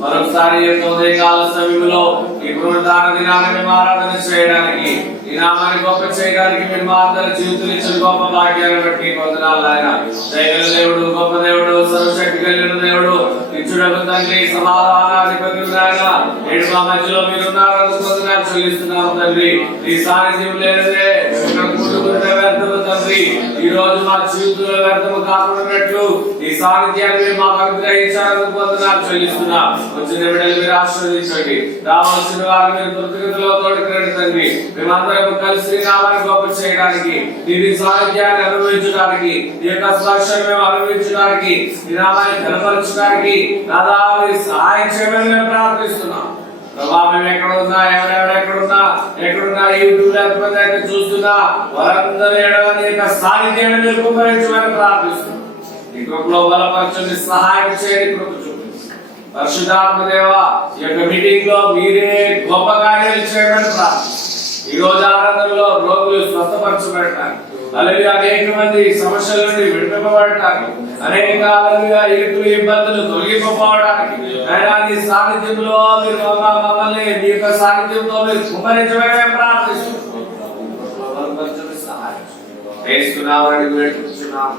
మరొకసారి ఉదయకాల సమయంలో ఈ పునరుద్ధాన దినాన్ని మేము ఆరాధన చేయడానికి ఈ నామాన్ని గొప్ప చేయడానికి మీరు మా అందరి జీవితాలు ఇచ్చిన గొప్ప భాగ్యాన్ని బట్టి వందనాలు ఆయన. దయగల దేవుడు, గొప్ప దేవుడు, సర్వశక్తి కలిగిన దేవుడు, నిత్యుడకు తండ్రి, సమాధానాధిపతి ఆయన. నేడు మా మధ్యలో మీరున్నారు, వందనాలు చెల్లిస్తున్నాము తండ్రి. ఈ సాన్నిధ్యం లేదే వ్యర్థము తండ్రి. ఈ రోజు మా జీవితంలో వ్యర్థము కాకున్నట్లు ఈ సాన్నిధ్యాన్ని మీరు మాకు అనుగ్రహించాలని వందనాలు చెల్లిస్తున్నాం. వచ్చిన బిడ్డలు మీరు ఆశీర్వదించండి. రావాల్సిన వారు మీరు కృతజ్ఞతలో తోడుకురండి తండ్రి. మేమందరం కలిసి నామాన్ని గొప్ప చేయడానికి, ఈ సాన్నిధ్యాన్ని అనుభవించడానికి, ఈ యొక్క స్పర్శను మేము అనుభవించడానికి, ఈ నామాన్ని కనపరచడానికి సహాయం చేయమని మేము ప్రార్థిస్తున్నాం. ప్రభావం ఎక్కడ ఉన్నా, ఎక్కడున్నా యూట్యూబ్ లేకపోతే చూస్తున్నా వారందరూ సాన్నిధ్యాన్ని మీరు కుమరించమని ప్రార్థిస్తున్నాం. ఈ కృపలో బలపరచండి, సహాయం చేయండి, కృప చూపించండి. పరిశుద్ధాత్మ దేవ, ఈ యొక్క మీటింగ్ లో మీరే గొప్ప కార్యాలు చేయమని ప్రార్థిస్తున్నాం. ఈ రోజు ఆరాధనలో రోగులు స్వస్థపరచబడటానికి, అలాగే అనేక మంది సమస్యల నుండి విడిపింపబడటానికి, అనేక ఇరుకులు ఇబ్బందులు తొలగిపోవడానికి ఈ సాన్నిధ్యంలో మీరు మమ్మల్ని మీ యొక్క సాన్నిధ్యంలో మీరు కుమరించమని ప్రార్థిస్తున్నాం. సహాయం చేస్తున్నామని వేడుకుంటున్నాం.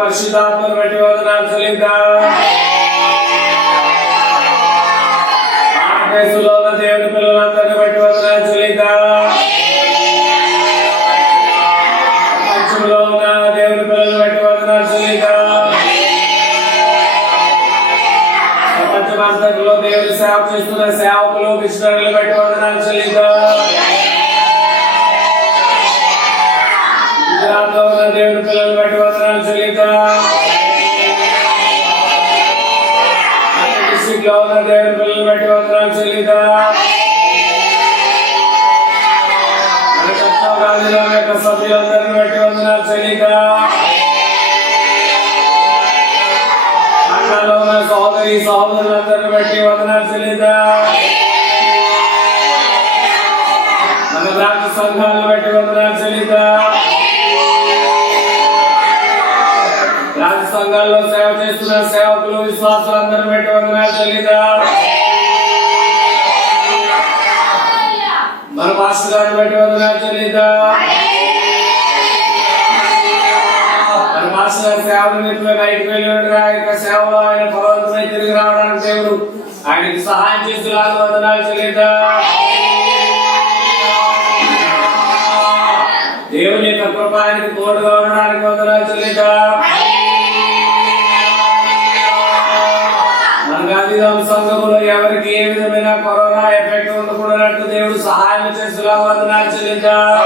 పరిశుద్ధాత్మను బట్టి వందనాలు చెల్లిద్దాం. దేవుని పిల్లలందరినీ బట్టి వందనాలు చెల్లిద్దాం. ప్రపంచంలో ఉన్న దేవుని పిల్లలను బట్టి వందనాలు చెల్లిద్దాం. ప్రపంచమంతటిలో దేవుని సేవ చేస్తున్న సేవకులు, మిషనరీలు బట్టి వందనాలు చెల్లిద్దాం. దేవుని పిల్లలు బట్టి వందనాలు చెల్లిద్దాం. డిస్ట్రిక్ట్ లో ఉన్న దేవుని పిల్లలు బట్టి వందనాలు చెల్లిద్దాం. సభ్యులందరిని బట్టి వందనాలు చెల్లిద్దాం. మండలంలో ఉన్న సహోదరి సహోదరులందరిని బట్టి వందనాలు చెల్లిద్దాం. మన రాష్ట్ర సంఘాలను బట్టి వందనాలు చెల్లిద్దాం. రాజ్య సంఘాల్లో సేవ చేస్తున్న సేవకులు, విశ్వాసాలందరూ బట్టి వందనాలు చెల్లిద్దాం. మన మాస్టర్ గారిని బట్టి వందనాలు చెల్లిద్దాం. మన మాస్టర్ గారి సేవ నిమిత్తం బయటకు వెళ్ళినట్టుగా ఆయన సేవలో ఆయన ఫలవంతమై తిరిగి రావడానికి దేవుడు ఆయనకి సహాయం చేస్తున్నారు. వందనాలు చెల్లిద్దాం. దేవుని యొక్క కృప ఆయనకి తోడుగా ఉండడానికి వందనాలు చెల్లిద్దాం. సంఘములో ఎవరికి ఏ విధమైన కరోనా ఎఫెక్ట్ ఉండకూడనట్టు దేవుడు సహాయం చేస్తున్నా. వందనాలు చెల్లిద్దాం.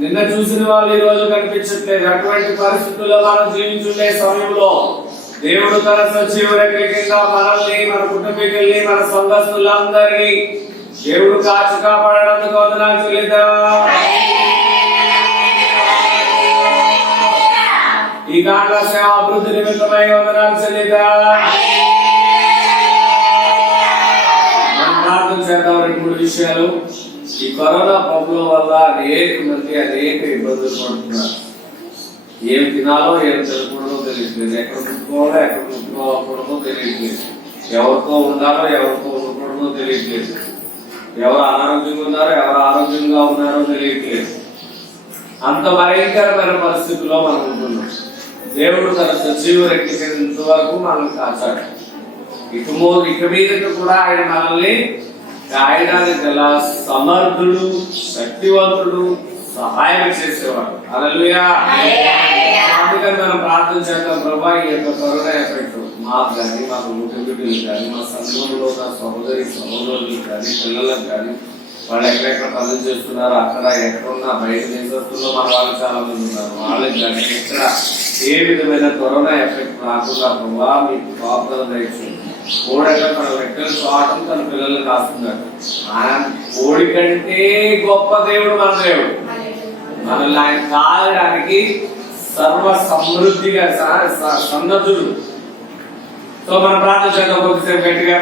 నిన్న చూసిన వాళ్ళు ఈ రోజు కనిపించట్లేదు. అటువంటి పరిస్థితుల్లో మనం జీవించుండే సమయంలో దేవుడు తన సజీవ రెక్కల కింద మనల్ని, మన కుటుంబీకుల్ని, మన సంఘస్థులందరినీ దేవుడు కాచి కాపాడడానికి వందనాలు చెల్లిద్దాం. ఈ కాండ్ల సేవ అభివృద్ధి నిమిత్తమై వందనాలు చెల్లిద్దాం. మనం ప్రార్థన చేద్దాం. 2-3 విషయాలు. ఈ కరోనా ప్రాబ్లం వల్ల అనేక మంది అనేక ఇబ్బందులు పడుతున్నారు. ఏం తినాలో ఏం తినకూడదో తెలియట్లేదు, ఎక్కడ ముట్టుకోవాలో ఎక్కడ ముట్టుకోకూడదో తెలియట్లేదు, ఎవరితో ఉండాలో ఎవరితో ఉండకూడదో తెలియట్లేదు, ఎవరు అనారోగ్యంగా ఉన్నారో ఎవరు ఆరోగ్యంగా ఉన్నారో తెలియట్లేదు. అంత భయంకరమైన పరిస్థితుల్లో మనం ఉంటున్నాం. దేవుడు తన సజీవ రెక్కినంత వరకు మనం కాచాడు. ఇక మీదట కూడా ఆయన మనల్ని కాయడానికి గల సమర్థుడు, శక్తివంతుడు, సహాయం చేసేవాడు. హల్లెలూయా. అందుకని మనం ప్రార్థన చేద్దాం, ప్రభా ఈ యొక్క కరోనా ఎఫెక్ట్ మాకు కానీ, మా కుటుంబీకులు కానీ, మా సంఘంలో ఉన్న సహోదరి సహోదరులకు కానీ, పిల్లలకు కానీ, వాళ్ళు ఎక్కడెక్కడ పనులు చేస్తున్నారు, అక్కడ ఎక్కడున్నా బయట దేశస్తుల్లో మన వాళ్ళు చాలా మంది ఉన్నారు, వాళ్ళకి కానీ ఎక్కడ ఏ విధమైన కరోనా ఎఫెక్ట్ రాకుండా ప్రభా మీకు కాపుదల దయచేయండి. కోడెక్కడ తన రెక్కలు చాటం తన పిల్లలు కాస్తున్నాడు. ఆయన కోడి కంటే గొప్ప దేవుడు మన దేవుడు. మనల్ని ఆయన కాలడానికి సర్వ సమృద్ధిగా సన్నద్ధుడు. సో మనం ప్రార్థన చేద్దాం కొద్దిసేపు గట్టిగా.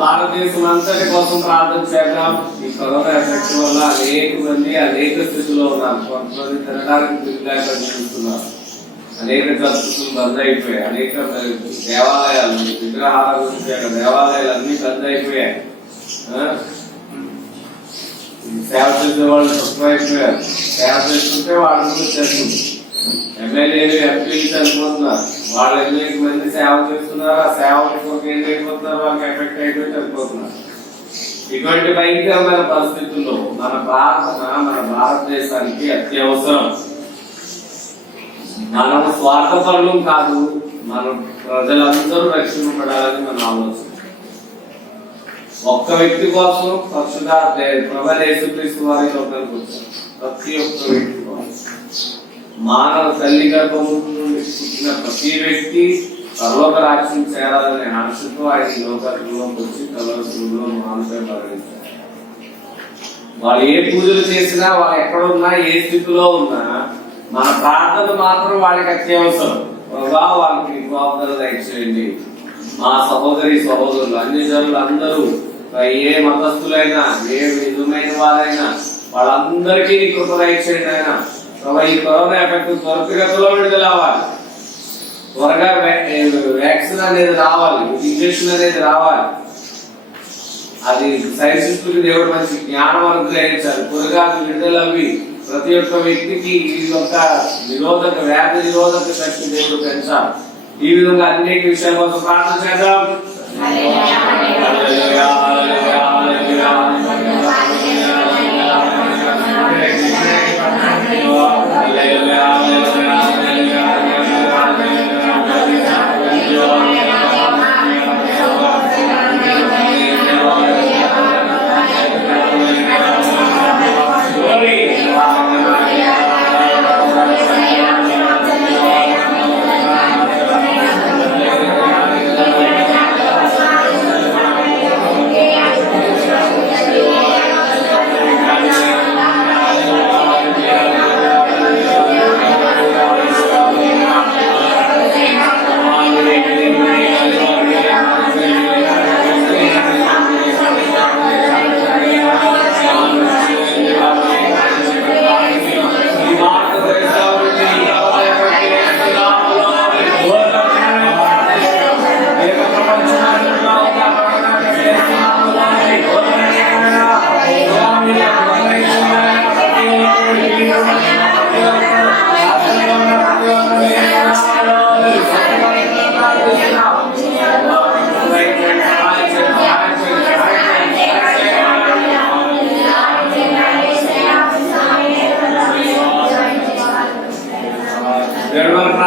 భారతదేశం అంతటి కోసం ప్రార్థన చేద్దాం. ఈ కరోనా ఎఫెక్ట్ వల్ల అనేక మంది అనేక స్థితిలో ఉన్నారు. కొంతమంది తినడానికి తిరిగి చూస్తున్నారు. అనేక చర్చలు బంద్ అయిపోయాయి. అనేక దేవాలయాలు విగ్రహాలు దేవాలయాలు అన్ని బంద్ అయిపోయాయి. సేవ చేసే వాళ్ళు తక్కువైపోయారు. సేవ చేసుకుంటే వాళ్ళు చేస్తుంది. ఎమ్మెల్యేలు ఎంపీలు చనిపోతున్నారు. వాళ్ళు అనేక మంది సేవ చేస్తున్నారు. ఆ సేవలకు ఏం అయిపోతున్నారు, వాళ్ళకి ఎఫెక్ట్ అయిపోయి చనిపోతున్నారు. ఇటువంటి భయంకరమైన పరిస్థితుల్లో మన ప్రార్థన మన భారతదేశానికి అత్యవసరం. మనం స్వార్థపరులు కాదు, మన ప్రజలందరూ రక్షింపబడాలని మన ఆలోచన. ఒక్క వ్యక్తి కోసం పరిశుద్ధ ప్రభువైన యేసుక్రీస్తు వారి లోకానికి వచ్చారు. ప్రతి ఒక్క వ్యక్తి కోసం, మానవ తల్లి గర్భము నుండి పుట్టిన ప్రతి వ్యక్తి పరలోక రాజ్యం చేరాలనే ఆశతో ఆయన లోకంలోకి వచ్చి కలవసులో మానసే మరణించారు. వాళ్ళు ఏ పూజలు చేసినా, వాళ్ళు ఎక్కడున్నా, ఏ స్థితిలో ఉన్నా, మన ప్రార్థన మాత్రం వాళ్ళకి అత్యవసరం. వాళ్ళకి వాగ్దానం దయచేయండి. మా సహోదరి సహోదరులు అన్ని జనులు అందరూ, ఏ మతస్థులైనా, ఏ విధమైన వారైనా, వాళ్ళందరికీ కృప దయచేయండి. ఆయన ఈ కరోనా ఎఫెక్ట్ త్వరితగతిలో విడుదల అవ్వాలి. త్వరగా వ్యాక్సిన్ అనేది రావాలి, ఇంజక్షన్ అనేది రావాలి. అది సైన్సిస్టులకి దేవుడు మంచి జ్ఞానం అనుగ్రహించాలి. త్వరగా విడుదల అవి ప్రతి ఒక్క వ్యక్తికి ఈ యొక్క వ్యాధి నిరోధక శక్తి దేవుడు పెంచాలి. ఈ విధంగా అనేక విషయాల కోసం ప్రార్థన చేద్దాం. Yeah.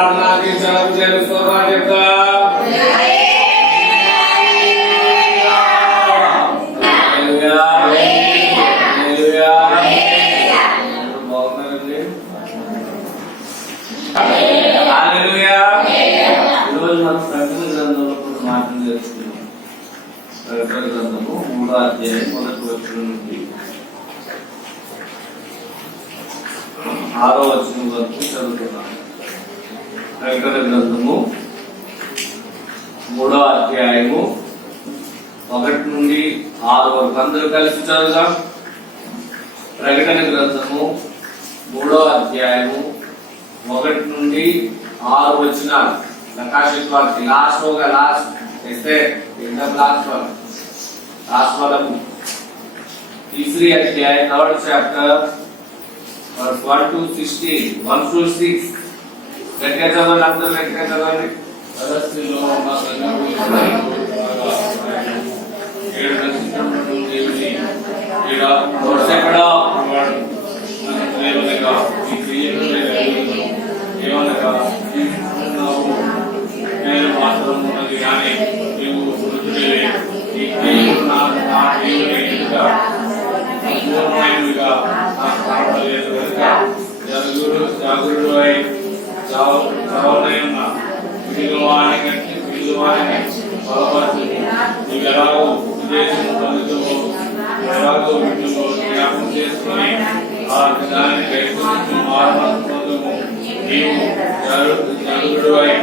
ప్రార్థనకి జవాబు తెలుసుకోవాలి చెప్తా. ఈరోజు మనం ప్రకటన గ్రంథంలో కూడా మాటలు తెలుసుకున్నాం. ప్రకటన గ్రంథము 3వ అధ్యాయం 1వ వచనం నుండి 6వ వచనం వరకు చదువుతున్నాం. ప్రకటన గ్రంథము 3వ అధ్యాయము 1 నుండి 6 వరకు అందరూ కలిసి చదువుదాం. ప్రకటన గ్రంథము 3వ అధ్యాయము 1 నుండి 6 వచనాలు. प्रकाशित वाक्य लास्ट होगा, लास्ट ऐसे एकदम लास्ट वाला तीसरी अध्याय 3rd चैप्टर और 1 to 16 1 to 6 क्या चलो अंदर में क्या चलो अरस्ती लोगों का संगम एड़ा और से बड़ा लेवलेगा ఏమనగా నేను మాత్రం ఉన్నది కానీ నీవు మృతుడివే. ఈ క్రియలు నా దేవుని ఎదుట పూర్ణమైనవిగా నాకు కనపడలేదు కనుక జాగరుడు అయి చావనయున్న మిగిలిన వారిని బలపరచు. నీవు ఎలాగో ఉద్దేశం పొందుతూ ఎలాగో వీటిలో జ్ఞాపకం చేసుకుని ఆ దానిని గ్రహించు మార్పు పొందుము. నీవు జాగరుడు అయి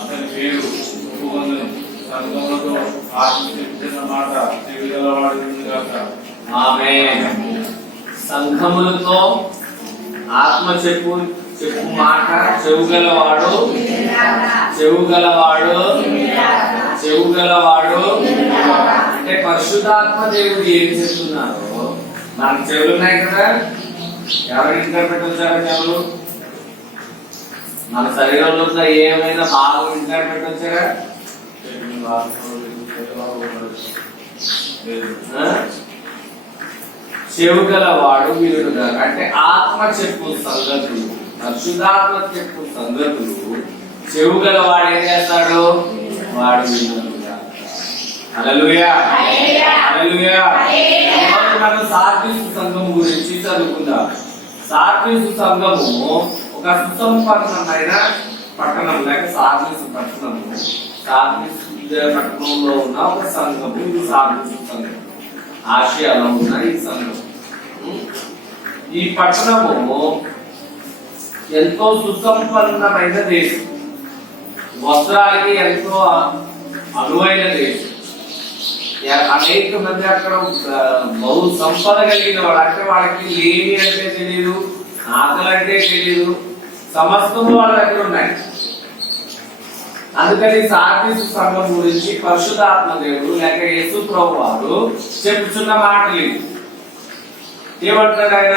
అతని పేరు ఒప్పుకొందును. సంఘములతో ఆత్మ చెప్తున్న మాట చెవిగలవాడు గాక. ఆమేన్. సంఘములతో ఆత్మ చెప్పు మాట చెవుగలవాడు అంటే పరిశుద్ధాత్మ దేవుడు ఏం చెప్తున్నారు. మనకు చెవులు ఉన్నాయి కదా, ఎవరు ఇంటర్ప్రెట్ వచ్చారు? చెవులు మన శరీరంలో ఏమైనా బాగా ఇంటర్ప్రెట్ వచ్చారా? చెవుగలవాడు వీరుడుగా అంటే ఆత్మ చెప్పు సంగతులు, పరిశుద్ధాత్మ చెప్పు సంగతులు చెవుగలవాడు ఏం చేస్తాడు? వాడు వినుడుగా. హల్లెలూయా హల్లెలూయా. మనం సార్దీసు సంఘం గురించి చదువుకుందాం. సార్దీసు సంఘము ఒక సుసంపన్నమైన పట్టణం, లేక సార్దీసు పట్టణము. సార్దీసు పట్టణంలో ఉన్న ఒక సంఘము, ఇది సార్దీసు సంఘం. ఆసియాలో ఉన్న ఈ సంఘం. ఈ పట్టణము ఎంతో సుసంపన్నమైన దేశం, వస్త్రాలకి ఎంతో అనువైన దేశం. అనేక మంది అక్కడ బహు సంపద కలిగిన వాడు, అంటే వాళ్ళకి లేని అంటే తెలియదు, ఆకలి అంటే తెలియదు, సమస్తము వాళ్ళ దగ్గర ఉన్నాయి. అందుకని సార్దీసు సంఘం గురించి పరిశుద్ధాత్మ దేవుడు లేక యేసు ప్రభువు వారు చెప్పుచున్న మాటలు ఏమంటాడు ఆయన?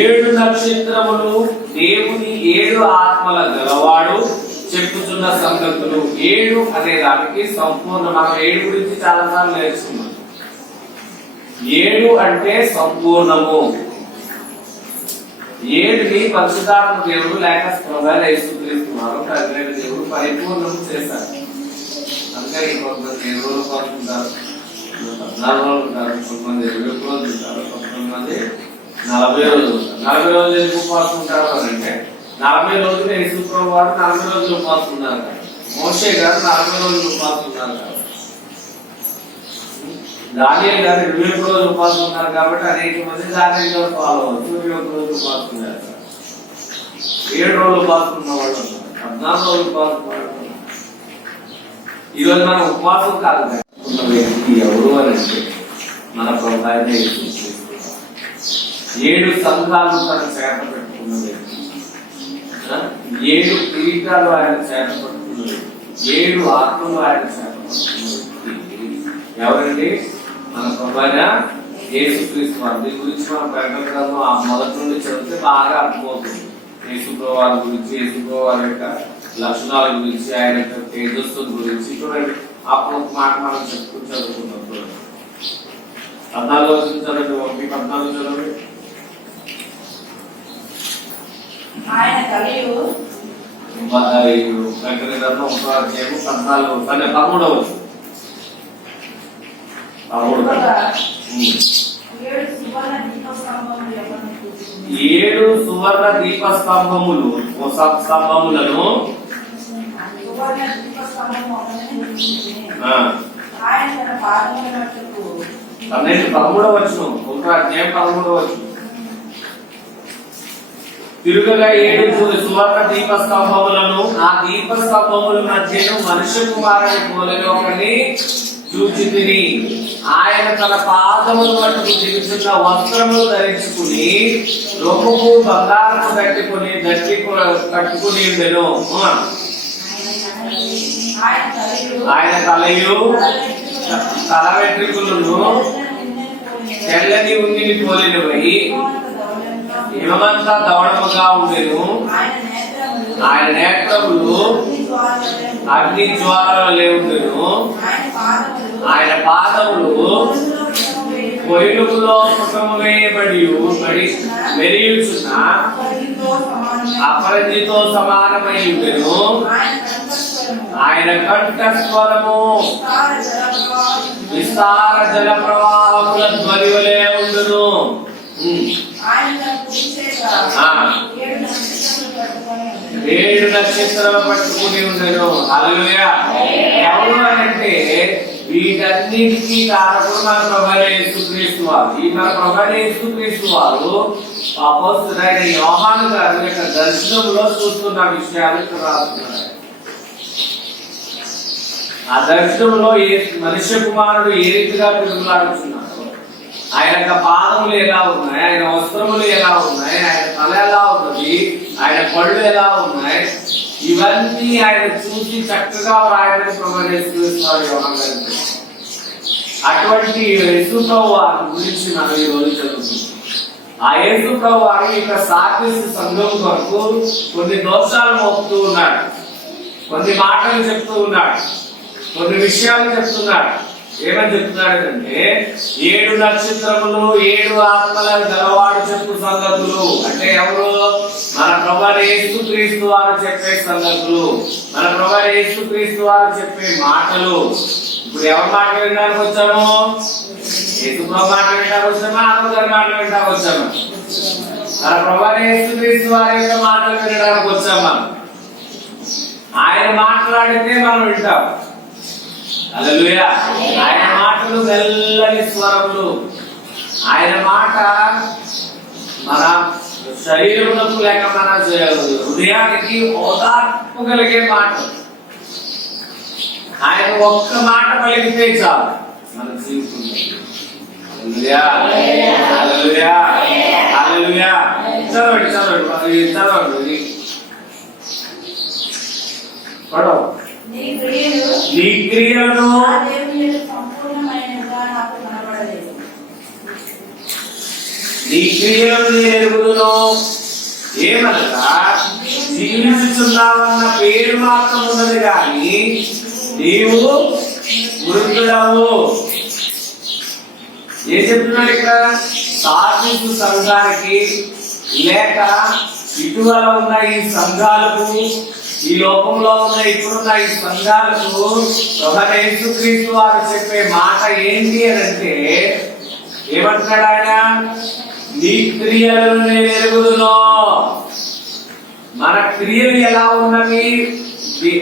7 నక్షత్రములు దేవుని 7 ఆత్మల గలవాడు చెప్పుచున్న సంగతులు. 7 అనే దానికి సంపూర్ణ, మనం 7 గురించి చాలా సార్లు నేర్చుకున్నాం. 7 అంటే సంపూర్ణము. 7ని పరిశుద్ధాత్మ దేవుడు లేక ప్రభువైన యేసుక్రీస్తు వారు దేవుడు పరిపూర్ణము చేశారు. అందుకని కొంతమంది 7 రోజులు పాల్గొంటారు, 14 రోజులు ఉంటారు, కొంతమంది 20 రోజులు ఉంటారు, కొంతమంది 40 రోజులు ఉంటారు. 40 రోజులు ఎందుకు పాల్గొంటారు అంటే 40 రోజులు యేసు ప్రభువు వారు 40 రోజులు పాల్గొన్నారు కదా, మోషే గారు 40 రోజులు పాల్గొన్నారు కదా, దానియేలు గారు 21 రోజులు పాల్గొన్నారు. కాబట్టి అనేక మంది దానియేలు గారు ఫాలో అవుతూ 21 రోజులు పాల్గొన్నారు. 7 రోజులు పాల్గొన్న వాళ్ళు ఉన్నారు, 14 రోజులు పాల్గొన్న వాళ్ళు ఉన్నారు. ఈరోజు మనం ఉపవాసం కాదు ఉన్న వ్యక్తి ఎవరు అని అంటే మన ప్రభు అయిన యేసుక్రీస్తు. 7 సంఘాలు తన చేత పెట్టుకున్న వ్యక్తి, 7 కిరీటాలు ఆయన చేత పట్టుకున్న వ్యక్తి, 7 ఆత్మలు ఆయన చేత పట్టుకున్న వ్యక్తి ఎవరండి? మన ప్రభు అయిన యేసుక్రీస్తు వారు. దీని గురించి మనం ప్రకటన గ్రంథం ఆ మొదటి నుండి చదివితే బాగా అర్థమవుతుంది. యేసుప్రభు వారి గురించి, యేసుప్రభు వారి యొక్క లక్షణాల గురించి, ఆయన యొక్క తేజస్సు గురించి చూడండి. అప్పుడు ఒక మాట మనం చెప్పుకుని చదువుకున్నప్పుడు 14 చదవండి, 1:14 చదవండి. ఆయన కలియు ప్రకటన గ్రంథం 1:14 13వ 7 సువర్ణ దీపస్తంభములను ఆయన తన పాదముల మట్టుకు 13వ వచనం, 13వ వచనం. తిరుగగా 7 సువర్ణ దీపస్తంభములను, ఆ దీపస్తంభముల మధ్యను మనుష్య కుమారుని పోలిన ఒకరిని చూచితిని. ఆయన తన పాదముల మట్టుకు దిగుచున్న వస్త్రములు ధరించుకుని రొమ్ముకు బంగారము కట్టుకుని ఉండెను. ఆయన తలయు తల వెంట్రుకలను తెల్లని ఉంగిని పోలినవై హిమమంతా దవడముగా ఉండెను. ఆయన నేత్రములు అగ్ని జ్వాలలే ఉండెను. ఆయన పాదములు పొయ్యిలో పుటము వేయబడి మెరియుచున్న అపరంజితో సమానమై ఉండెను. ఆయన కంఠస్వరము విస్తార జల ప్రవాహముల ధ్వని వలె ఉండును. 7 నక్షత్రాలు పట్టుకుని ఉండెను. హల్లెలూయా. ఎవరు అంటే వీటన్నిటికీ కారకుడు మన ప్రభు యేసుక్రీస్తు వారు. ఈ మన ప్రభు యేసుక్రీస్తు వారు అపోస్తలుడైన యోహాను గారి యొక్క దర్శనంలో చూస్తున్న విషయాలు ఇక్కడ రాస్తున్నారు. ఆ దర్శనంలో మనుష్య కుమారుడు ఏ రీతిగా తిరుగులాడుచున్నాడు, ఆయన యొక్క పాదములు ఎలా ఉన్నాయి, ఆయన వస్త్రములు ఎలా ఉన్నాయి, ఆయన తల ఎలా ఉన్నది, ఆయన పళ్ళు ఎలా ఉన్నాయి, ఇవన్నీ ఆయన చూసి చక్కగా రాయడానికి ప్రమాణిస్తున్నారు యోహాను గారు. అటువంటి యేసుప్రభు వారి గురించి మనం ఈ రోజు చదువుతున్నాం. ఆ యేసుప్రభు వారి యొక్క సాక్ష్య సంఘం వరకు కొన్ని దోషాలు మోపుతూ ఉన్నాడు, కొన్ని మాటలు చెప్తూ ఉన్నాడు, కొన్ని విషయాలు చెప్తున్నాడు. ఏమని చెప్తున్నాడంటే 7 నక్షత్రములు 7 ఆత్మలను గలవాడు చెప్పు సంగతులు. అంటే ఎవరు? మన ప్రభు యేసుక్రీస్తు వారు చెప్పే సంగతులు, మన ప్రభు యేసుక్రీస్తు వారు చెప్పే మాటలు. ఇప్పుడు ఎవరి మాట వినడానికి వచ్చాము? యేసుప్రభు మాట వినడానికి వచ్చామా? ఆత్మగారి మాట వినడానికి వచ్చామా? మన ప్రభు యేసుక్రీస్తు వారి యొక్క మాటలు వినడానికి వచ్చామా? ఆయన మాట్లాడితే మనం వింటాం. హల్లెలూయా. ఆయన మాటలు మెల్లని స్వరములు. ఆయన మాట మన శరీరములకు లేక మన హృదయానికి ఓదార్పు కలిగే మాట. ఆయన ఒక్క మాట పలికితే చాలు మన జీవితంలో. హల్లెలూయా, హల్లెలూయా, హల్లెలూయా. చదవండి చదవండి చదవండి. పడవ నీ క్రియలను నీ క్రియలను నేను ఎరుగుదును. ఏమనగా జీవించుచున్నావన్న పేరు మాత్రం ఉన్నది కానీ నీవు మృతుడవు. ఏం చెప్తున్నాడు ఇక్కడ? సాధించు సంఘానికి లేక ఇటీవల ఉన్న ఈ సంఘాలకు, ఈ లోకంలో ఉన్న ఇప్పుడున్న ఈ సంఘాలకు ప్రభు యేసుక్రీస్తు వారు చెప్పే మాట ఏంటి అని అంటే, ఏమంటున్నాడు ఆయన? నీ క్రియలను నేను ఎరుగుదును. మన క్రియలు ఎలా ఉన్నవి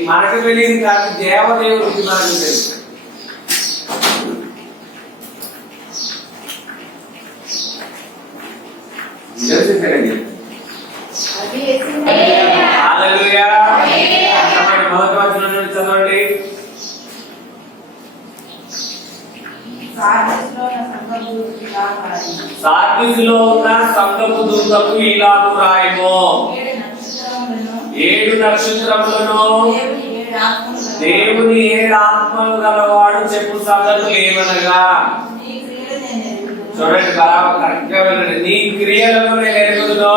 మనకు తెలియదు కానీ దేవదేవుడికి మనకు తెలుసు. హల్లెలూయా. చదవండి. ఇలా రాయము. సార్దిస్సులో ఉన్న సంఘపు దూతకు ఇలాగు రాయము. 7 నక్షత్రములను దేవుని 7 ఆత్మలు గలవాడు చెప్పు సంగతులు ఏమనగా, నీ క్రియలు నేను ఎరుగుదును. చూడండి కరెక్ట్గా వినండి. నీ క్రియలను నేను ఎరుగుదును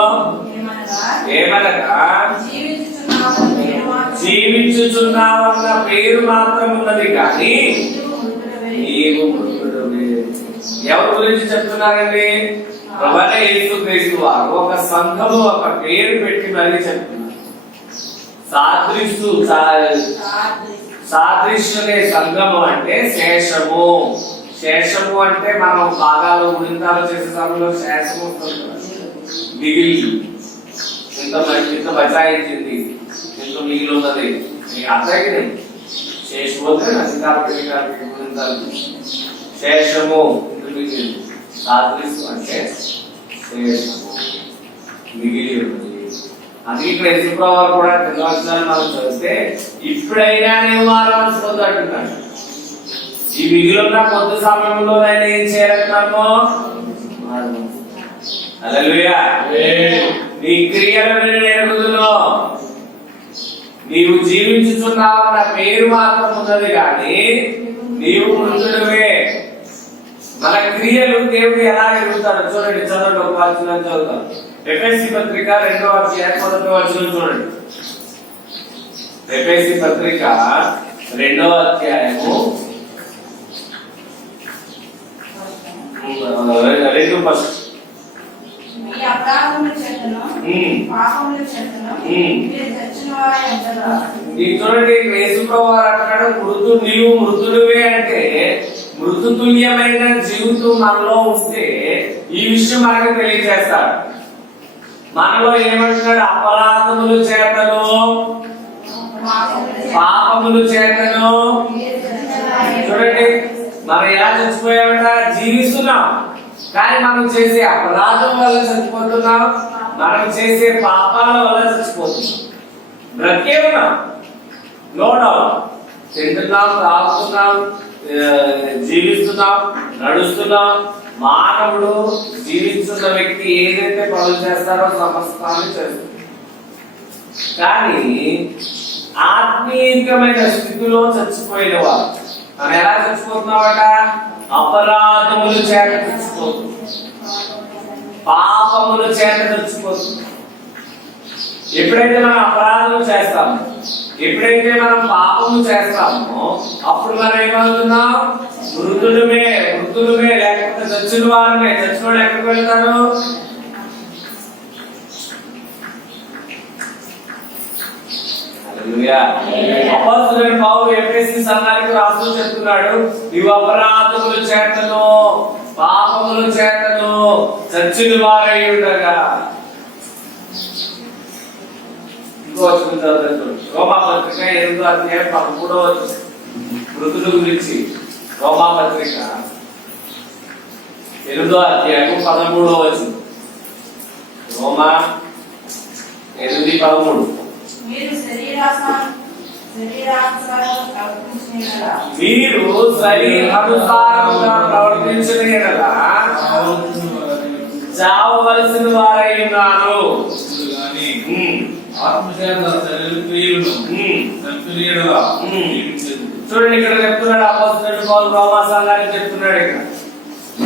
ఏమనగా, జీవించుచున్నావన్న పేరు మాత్రం ఉన్నది కానీ నీవు మృతుడవే. ఎవరి గురించి చెప్తున్నారండి? ప్రభువైన యేసుక్రీస్తు వారు ఒక సంఘము ఒక పేరు పెట్టి మరీ చెప్తున్నారు. సాదృశ్యులే సంఘము అంటే శేషము. శేషము అంటే మనం భాగాలు గుణింతాలు చేసే సమయంలో శేషము మిగిలి ఇంత బచాయించింది, ఇంత మిగిలి ఉన్నది. మీకు అర్థమైంది? శేషము అంటే గుణింతాలు శేషము ఇంత మిగిలి. సాదృశ్యం అంటే శేషము మిగిలి ఉన్నది. అందుకే ఇక్కడ యశుప్రభువు కూడా తెలియవచ్చాలని మనం చూస్తే ఇప్పుడైనా నేను మారవలసిపోతూ అంటున్నాడు. ఈ మిగిలిన కొద్ది సమయంలో ఆయన ఏం చేయాలంటున్నాము? హల్లెలూయా. నీ క్రియలను నేను ఎరుగుదును. నీవు జీవించుచున్నావు నా పేరు మాత్రం ఉన్నది కానీ నీవు మృతుడివే. మన క్రియలు దేవుడు ఎలా ఎరుగుతాడు చూడండి. చదవండి, ఒక వచనం చదువుతాం. ఎఫెసీ పత్రిక 2వ అధ్యాయం 1వ వచనం చూడండి. ఎఫెసీ పత్రిక 2వ అధ్యాయము 2 ఫస్ట్. మీ అపరాధముల చేతను పాపముల చేతను మీరు చచ్చిన వారై ఉండగా. ఈ చూడండి, యేసుప్రభువు అంటున్నాడు నీవు మృతుడివే అంటే మృతుతుల్యమైన జీవితం మనలో ఉంటే ఈ విషయం మనకు తెలియజేస్తాడు. మనలో ఏమంటున్నాడు? అపరాధముల చేతను పాపముల చేతను. చూడండి, మనం ఎలా చచ్చిపోయామంట? జీవిస్తున్నాం కానీ మనం చేసే అపరాధం వల్ల చచ్చిపోతున్నాం, మనం చేసే పాపాల వల్ల చచ్చిపోతున్నాం. బ్రతికే ఉన్నాం, నో డౌట్. తింటున్నాం, తాగుతున్నాం, జీవిస్తున్నాం, నడుస్తున్నాం. మానవుడు జీవిస్తున్న వ్యక్తి ఏదైతే పనులు చేస్తారో సమస్తాన్ని చేస్తుంది. కానీ ఆత్మీయమైన స్థితిలో చచ్చిపోయిన వారు మనం ఎలా చచ్చిపోతున్నామట? అపరాధములు చేత చచ్చిపోతుంది, పాపముల చేత చచ్చిపోతుంది. ఎప్పుడైతే మనం అపరాధములు చేస్తామో, ఎప్పుడైతే మనం పాపము చేస్తామో అప్పుడు మనం ఏమవుతున్నాం? మృతులమే. లేకపోతే చచ్చిన వారమే. చచ్చిన వాడు ఎక్కడికి వెళ్తారు? అపోస్తలుడైన పౌలు ఎఫెసీ సంఘానికి రాస్తూ చెప్తున్నాడు, నీవు అపరాధముల చేతను పాపముల చేతను చచ్చిన వారై ఉండగా. రోమాపత్రిక 8వ అధ్యాయం 13వ వచనం మృతుల గురించి. రోమాపత్రిక 8వ అధ్యాయం 13వ వచనం. రోమా 8:13. మీరు శరీరానుసారముగా ప్రవర్తించిన యెడల చావవలసిన వారై ఉన్నారు. చూడండి, ఇక్కడ చెప్తున్నాడు అపోస్తలుడైన పౌలు రోమా సంఘానికి చెప్తున్నాడు. ఇక్కడ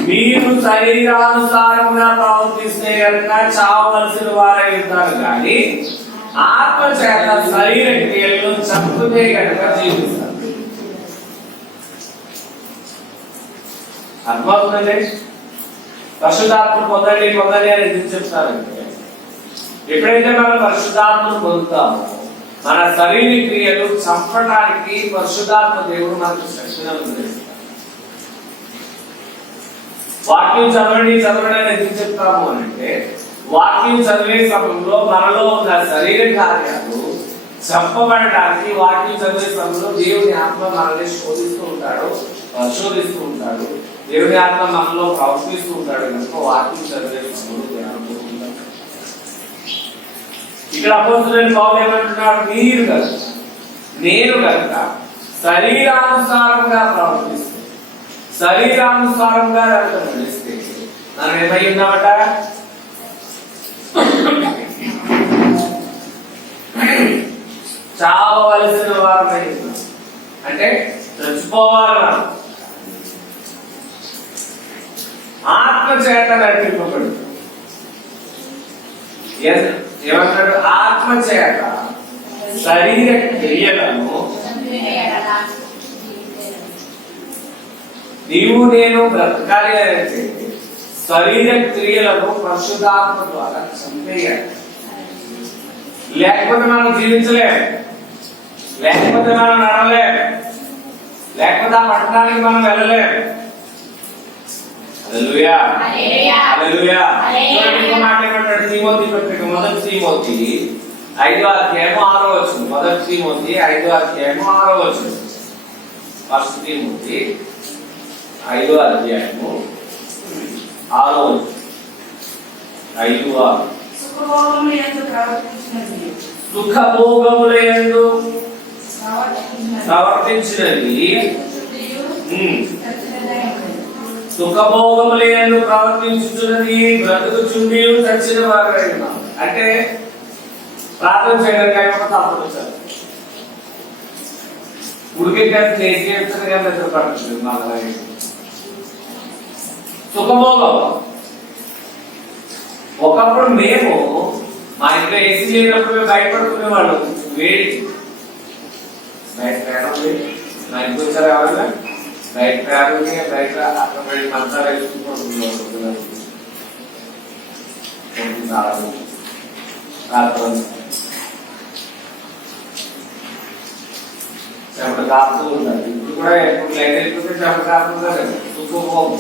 మీరు శరీరానుసారంగా ప్రవర్తిస్తే కనుక చావవలసిన వారై ఉంటారు, కానీ ఆత్మ చేత శరీర క్రియలను చంపితే కనుక జీవిస్తారు. అర్థమవుతుందండి? పరిశుద్ధాత్మను పొందండి అని ఎందుకు చెప్తారు? ఎప్పుడైతే మనం పరిశుద్ధాత్మను పొందుతామో మన శరీర క్రియలు చంపడానికి పరిశుద్ధాత్మ దేవుడు మనకు శక్తిని అనుగ్రహిస్తాడు. వాక్యం చదవండి అని ఎందుకు చెప్తాము అంటే, వాక్యం చదివే సమయంలో మనలో ఉన్న శరీర కార్యాలు చంపబడడానికి వాక్యం చదివే సమయంలో దేవుని ఆత్మ మనల్ని శోధిస్తూ ఉంటాడు, పరిశోధిస్తూ ఉంటాడు. దేవుని ఆత్మ మనలో ప్రవర్తిస్తూ ఉంటాడు కనుక వాక్యం చదివే సమయంలో ఇక్కడ అపోస్తలుడైన పౌలు ఏమంటున్నాడు? మీరు కనుక నేను కనుక శరీరానుసారంగా ప్రవర్తిస్తే, శరీరానుసారంగా నడిస్తే మనం ఏమై ఉన్నామట? చావవలసిన వారమై ఉన్నాం. అంటే చచ్చిపోవాలి మనం. ఆత్మ చేత నడిపింపబడు. ఏమంటాడు? ఆత్మ చేత శరీర క్రియలను నీవు నేను బ్రతకాలి అంటే శరీర క్రియలను పరిశుద్ధాత్మ ద్వారా చంపేయాలి. లేకపోతే మనం జీవించలేము, లేకపోతే మనం నడవలేము, లేకపోతే ఆ పట్టణానికి మనం వెళ్ళలేము. హల్లెలూయా హల్లెలూయా. మాట్లాడమంటాడు తిమోతి పత్రిక, మొదటి తిమోతి 5వ అధ్యాయం 6వ వచనం. మొదటి తిమోతి 5వ అధ్యాయం 6వ వచనం. ఫస్ట్ తిమోతి 5వ అధ్యాయం 6వ వచనం. 5 సుఖభోగములందు ప్రవర్తించినది సుఖభోగములందు ప్రవర్తించుచున్నది బ్రతుకుచుండి చచ్చిన వారై ఉన్నాం. అంటే ప్రార్థన చేయడానికి తప్పదు సార్. ఉడికి పడుతుంది మన సుఖభోగం. ఒకప్పుడు మేము మా ఇంట్లో ఏసీ లేనప్పుడు మేము బయటపడుకునేవాళ్ళు. వేడి బయట ప్రయాణం మా ఇంటికి వచ్చారు ఎవరైనా బయట ప్రయాణం బయట అక్కడ వెళ్ళి మంచాలు వేసుకుంటున్నాం. చెమట కాపుతూ ఉండాలి. ఇప్పుడు కూడా ఎప్పుడు లైట్ అయిపోతే చెమట కాపుతుందా కదా. సుఖభోగం.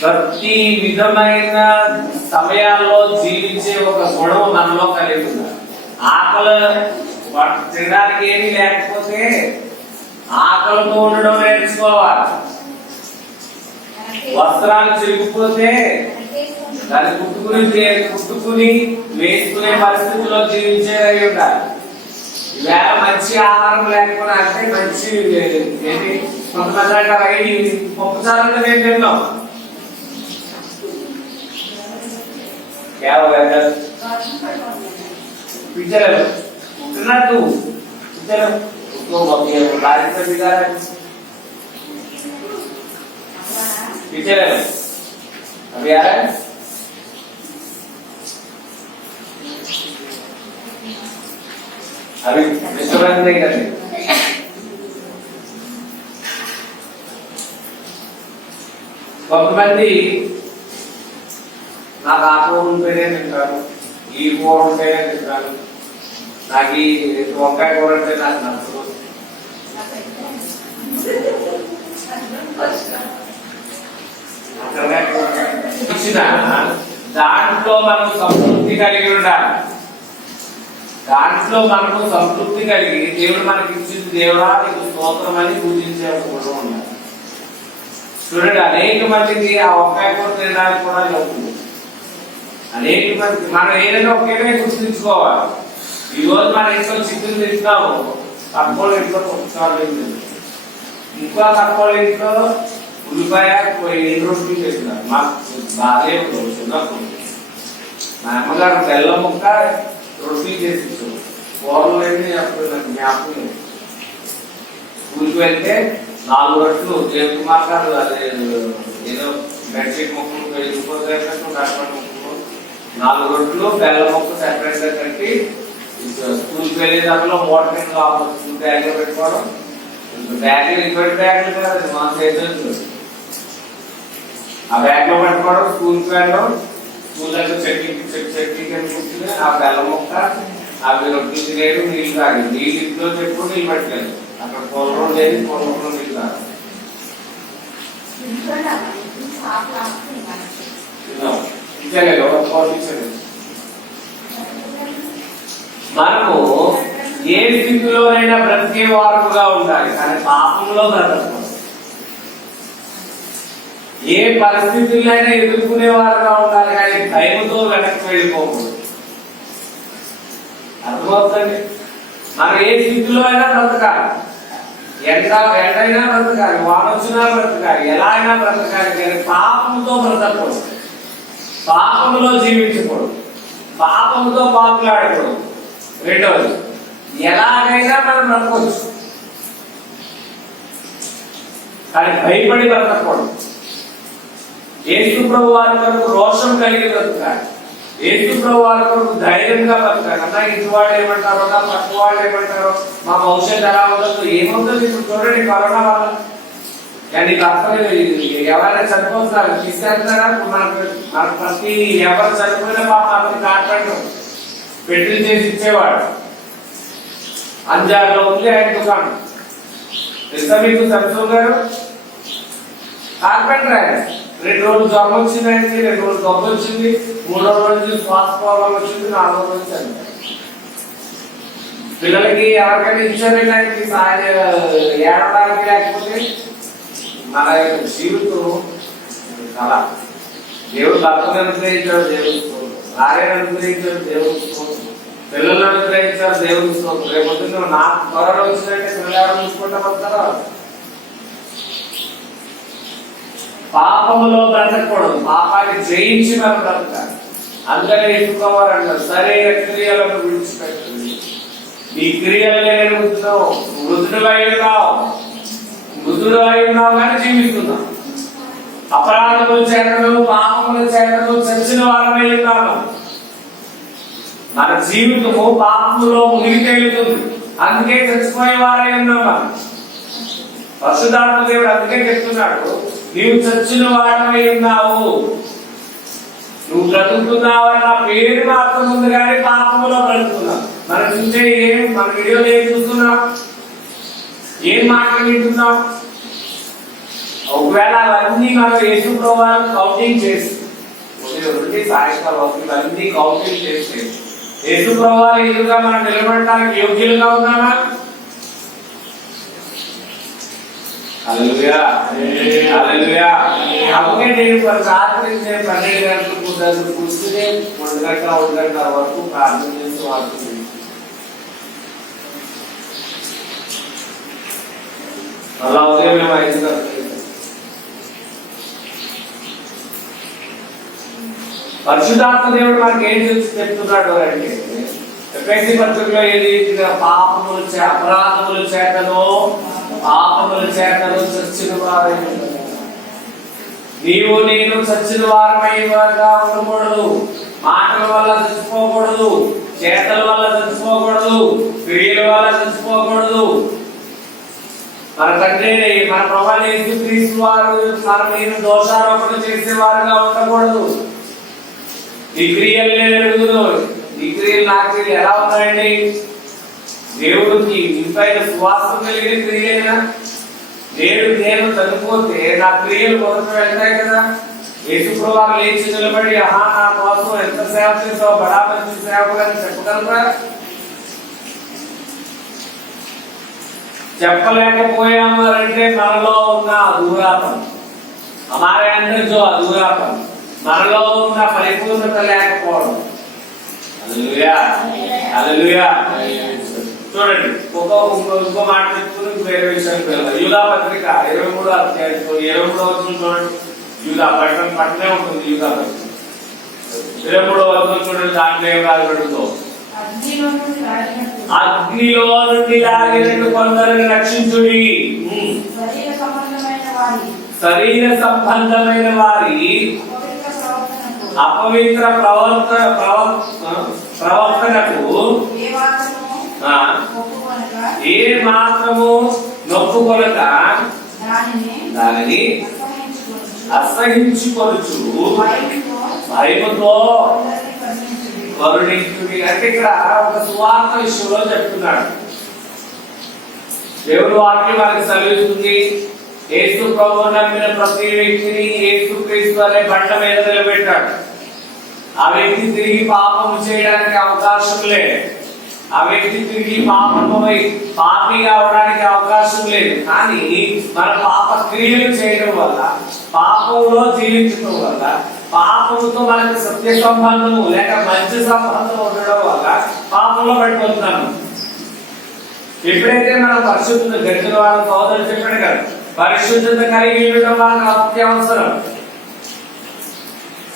ప్రతి విధమైన సమయాల్లో జీవించే ఒక గుణం మనలో కలిగి ఉంది. ఆకలి తినడానికి ఏమీ లేకపోతే ఆకలితో ఉండడం నేర్చుకోవాలి. వస్త్రాలు చిరిగిపోతే దాన్ని కుట్టుకుని వేసుకునే పరిస్థితిలో జీవించేదై ఉండాలి. ఈవేళ మంచి ఆహారం లేకపోయినా అంటే మంచి ఏంటి కొంతమంది పప్పుచారులు నేను తిన్నాం. क्या हो गया पीछे उठना तू चलो उसको बारिश में बिगा रहा है पीछे रहो अभी आ रहा है अभी डिस्टर्बेंस नहीं करते కొంతమంది నాకు ఆ కూర ఉంటేనే తింటాను, ఈ కూర ఉంటేనే తింటాను, నాకు ఈ వంకాయ కూర అంటే నాకు నచ్చదు. ఇచ్చిన దాంట్లో మనం సంతృప్తి కలిగి ఉండాలి. దాంట్లో మనకు సంతృప్తి కలిగి దేవుడు మనకి ఇచ్చింది దేవుడా నీకు స్తోత్రం అని పూజించే ఒక ఉండాలి. చూడండి, అనేక మందికి ఆ వంకాయ కూర తినడానికి కూడా చెప్తుంది. అనేక మంది మనం ఏదైనా ఒకేనే గుర్తుంచుకోవాలి. ఈ రోజు మన ఇంట్లో చికెన్ తింటాము, తక్కువ ఇంట్లో ఒకసారి ఇంకా తక్కువ ఇంట్లో ఉల్లిపాయ రొట్టి చేస్తున్నారు. మాకు బాగా చిన్నప్పుడు మా అమ్మగారు బెల్లం ముక్క రొట్టి చేసి కూరలు అన్నీ అప్పుడు నాకు జ్ఞాపకం. స్కూల్కి వెళ్తే 4 రొట్లు జయకుమార్ గారు అదే ఏదో బెడ్షీట్ ముక్కలు వెళ్ళిపోతే 4 రొట్లు బెల్లం ముక్క సెపరేట్ గా కట్టి స్కూల్కి వెళ్ళేదాంట్లో మోటార్ కింద బ్యాగ్ లో పెట్టుకోవడం. బ్యాగ్ ఇంకోటి బ్యాగ్ కదా మా చేతులు ఆ బ్యాగ్ లో పెట్టుకోవడం. స్కూల్కి వెళ్ళడం, స్కూల్ దగ్గర చెట్టు కింద కూర్చుని ఆ బెల్లం ముక్క అవి రొట్టెలు తినేది, నీళ్ళు తాగి నీళ్ళు ఇంట్లో చెప్పుడు నీళ్ళు పెట్టలేదు. అక్కడ పొలం లేదు, పొలంలో నీళ్ళు తాగి మనము ఏ స్థితిలోనైనా బ్రతికే వారుగా ఉండాలి, కానీ పాపంలో బ్రతకూడదు. ఏ పరిస్థితులైనా ఎదుర్కొనే వారుగా ఉండాలి, కానీ భయంతో వెనక్కి వెళ్ళిపోకూడదు. అర్థమవుతుంది? మనం ఏ స్థితిలో అయినా బ్రతకాలి, ఎండైనా బ్రతకాలి, వానొచ్చినా బ్రతకాలి, ఎలా అయినా బ్రతకాలి. కానీ పాపంతో బ్రతకూడదు, పాపంలో జీవించకూడదు, పాపంతో పాపులాడకూడదు. రెండవది, ఎలాగైనా మనం బ్రతకొచ్చు కానీ భయపడి బ్రతకూడదు. యేసు ప్రభు వారి కొరకు రోషం కలిగి బ్రతకాలి, యేసు ప్రభు వారి కొరకు ధైర్యంగా బ్రతకాలి. అన్నా ఇంటి వాళ్ళు ఏమంటారో, నా పక్క వాళ్ళు ఏమంటారో, మా భవిష్యత్తు ఎలా ఉండదు, ఏముంటుంది ఇప్పుడు చూడండి కరోనా వల్ల. కానీ ఎవరైనా చనిపోతున్నారు, తీసుకెళ్తున్నారా? మన ప్రతి ఎవరు చనిపోయినా పాప అతను కార్పెంటర్ పెట్రోల్ చేసి ఇచ్చేవాడు. అంజార్లో ఉంది ఆయన దుకాణం. తెలుసా మీకు సంతోష్ గారు? కార్పెంటర్ ఆయన. 2 రోజులు జ్వరం వచ్చింది ఆయనకి, 2 రోజులు దొంగ వచ్చింది, 3వ రోజు శ్వాస ప్రాబ్లం వచ్చింది, 4వ రోజు చనిపోయింది. పిల్లలకి ఎవరికైనా ఇచ్చారండి ఆయనకి ఏడవడానికి, లేకపోతే మన యొక్క జీవితం అలా. దేవుడు భక్తులను అనుగ్రహించాడు, దేవుడు భార్యను అనుగ్రహించాడు, దేవుడు పిల్లలను అనుగ్రహించాడు, దేవుడు రేపు పొద్దున్న నాకు త్వరలో వచ్చినట్టే పిల్లలు ఎవరు చూసుకుంటా వస్తారో. పాపములో బ్రతకూడదు, పాపాన్ని జయించి మనం బ్రతకాలి. అందుకనే ఎత్తుకోవాలి అంటారు, సరైన క్రియలను విడిచిపెట్టింది. ఈ క్రియలనే వృద్ధుడు అయి ఉన్నావు కానీ జీవిస్తున్నాం. అపరాధముల చేతను, పాపముల చేతను చచ్చిన వారమై ఉన్నాము. మన జీవితము పాపములో మునిగి తేలుతుంది, అందుకే చచ్చిపోయే వారై ఉన్నాము. పరిశుద్ధాత్మ దేవుడు అందుకే చెప్తున్నాడు, నీవు చచ్చిన వాడమై ఉన్నావు, నువ్వు బ్రతుకుతున్నావన్న పేరు మాత్రం ఉంది కానీ పాపములో బ్రతుకున్నావు. మనం చూసే మన వీడియోలో ఏం చూస్తున్నాం, ఏం మాటలు వింటున్నాం? ఒకవేళ అవన్నీ మనం యేసు ప్రభువుని కౌంటింగ్ చేసి ఉదయం సాయంకాలం ఇవన్నీ కౌంటింగ్ చేస్తే యేసు ప్రభువు ఎదురుగా మనం నిలబడటానికి యోగ్యులుగా ఉన్నామా? హల్లెలూయా, హల్లెలూయా. అందుకే నేను రాత్రి 12 గంటలకు కూర్చుని 1 గంట వరకు ప్రార్థన చేస్తూ వాడుతుంది. అలా ఉదయం మేము 5 గంటలకు పరిశుద్ధాత్మ దేవుడు మనకి ఏం చెప్తున్నాడు అంటే, ఎఫెసీ పత్రికలో ఏది, పాపముల అపరాధముల చేతను పాపముల చేతను చచ్చిన వారై నీవు నేను చచ్చిన వారమైగా ఉండకూడదు. మాటల వల్ల చచ్చిపోకూడదు, చేతల వల్ల చచ్చిపోకూడదు, క్రియల వల్ల చచ్చిపోకూడదు. మనకంటే మన ప్రభువైన యేసుక్రీస్తు వారు మన మీద దోషారోపణ చేసేవారుగా ఉండకూడదు. ఈ క్రియలు ఎరుగుదు, ఈ క్రియలు నా క్రియలు ఎలా ఉన్నాయండి? దేవుడికి ఇంపైన సువాసన కలిగిన క్రియలేనా? నేను చనిపోతే నా క్రియలు మొదట వెళ్తాయి కదా. యేసు ప్రభువు లేచి నిలబడి, ఆహా నా కోసం ఎంత సేవ చేసావు, బడా మంచి సేవకుడు అని చెప్పగలరా? చెప్పలేకపోయాము అంటే మనలో ఉన్న అధూరాపం, हमारे अंदर जो अधूरापन, మనలో ఉన్న పరిపూర్ణత లేకపోవడం. హల్లెలూయా, హల్లెలూయా. చూడండి, ఇంకో మాట చెప్పుకుని వేరే విషయానికి వెళ్దాం. యూదా పత్రిక 23వ అధ్యాయం 23వ వచనం చూడండి. యూదా పట్టణమే ఉంటుంది. యూదా పత్రిక 23వ వచనం చూడండి. దాంట్లో ఏం రాయబడిందో, అగ్నిలో నుండి లాగినట్టు కొందరిని రక్షించుడి, శరీర సంబంధమైన వారి అపవిత్ర ప్రవర్తనకు ఏ మాత్రము నొప్పుకొనక దానిని అసహించుకొనుచు భయముతో కరుణించుడి. అంటే ఇక్కడ ఒక సువార్త విషయంలో చెప్తున్నాడు. దేవుడు వాక్యం మనకి సెలవిస్తుంది, యేసు ప్రభువు నమ్మిన ప్రతి వ్యక్తిని యేసుక్రీస్తు అనే బండ మీద నిలబెట్టాడు. ఆ వ్యక్తి తిరిగి పాపము చేయడానికి అవకాశం లేదు, ఆ వ్యక్తి తిరిగి పాపమై పాపిగా అవడానికి అవకాశం లేదు. కానీ మన పాప క్రియలు చేయడం వల్ల, పాపంలో జీవించడం వల్ల, పాపంతో మనకి సత్య సంబంధము లేక మంచి సంబంధం ఉండడం వల్ల పాపంలో పడిపోతున్నాము. ఎప్పుడైతే మనం పరిశుద్ధత గడిచిన వాళ్ళ సోదరులు చెప్పాడు కదా, పరిశుద్ధత కలిగి ఉండడం వాళ్ళకి అత్యవసరం.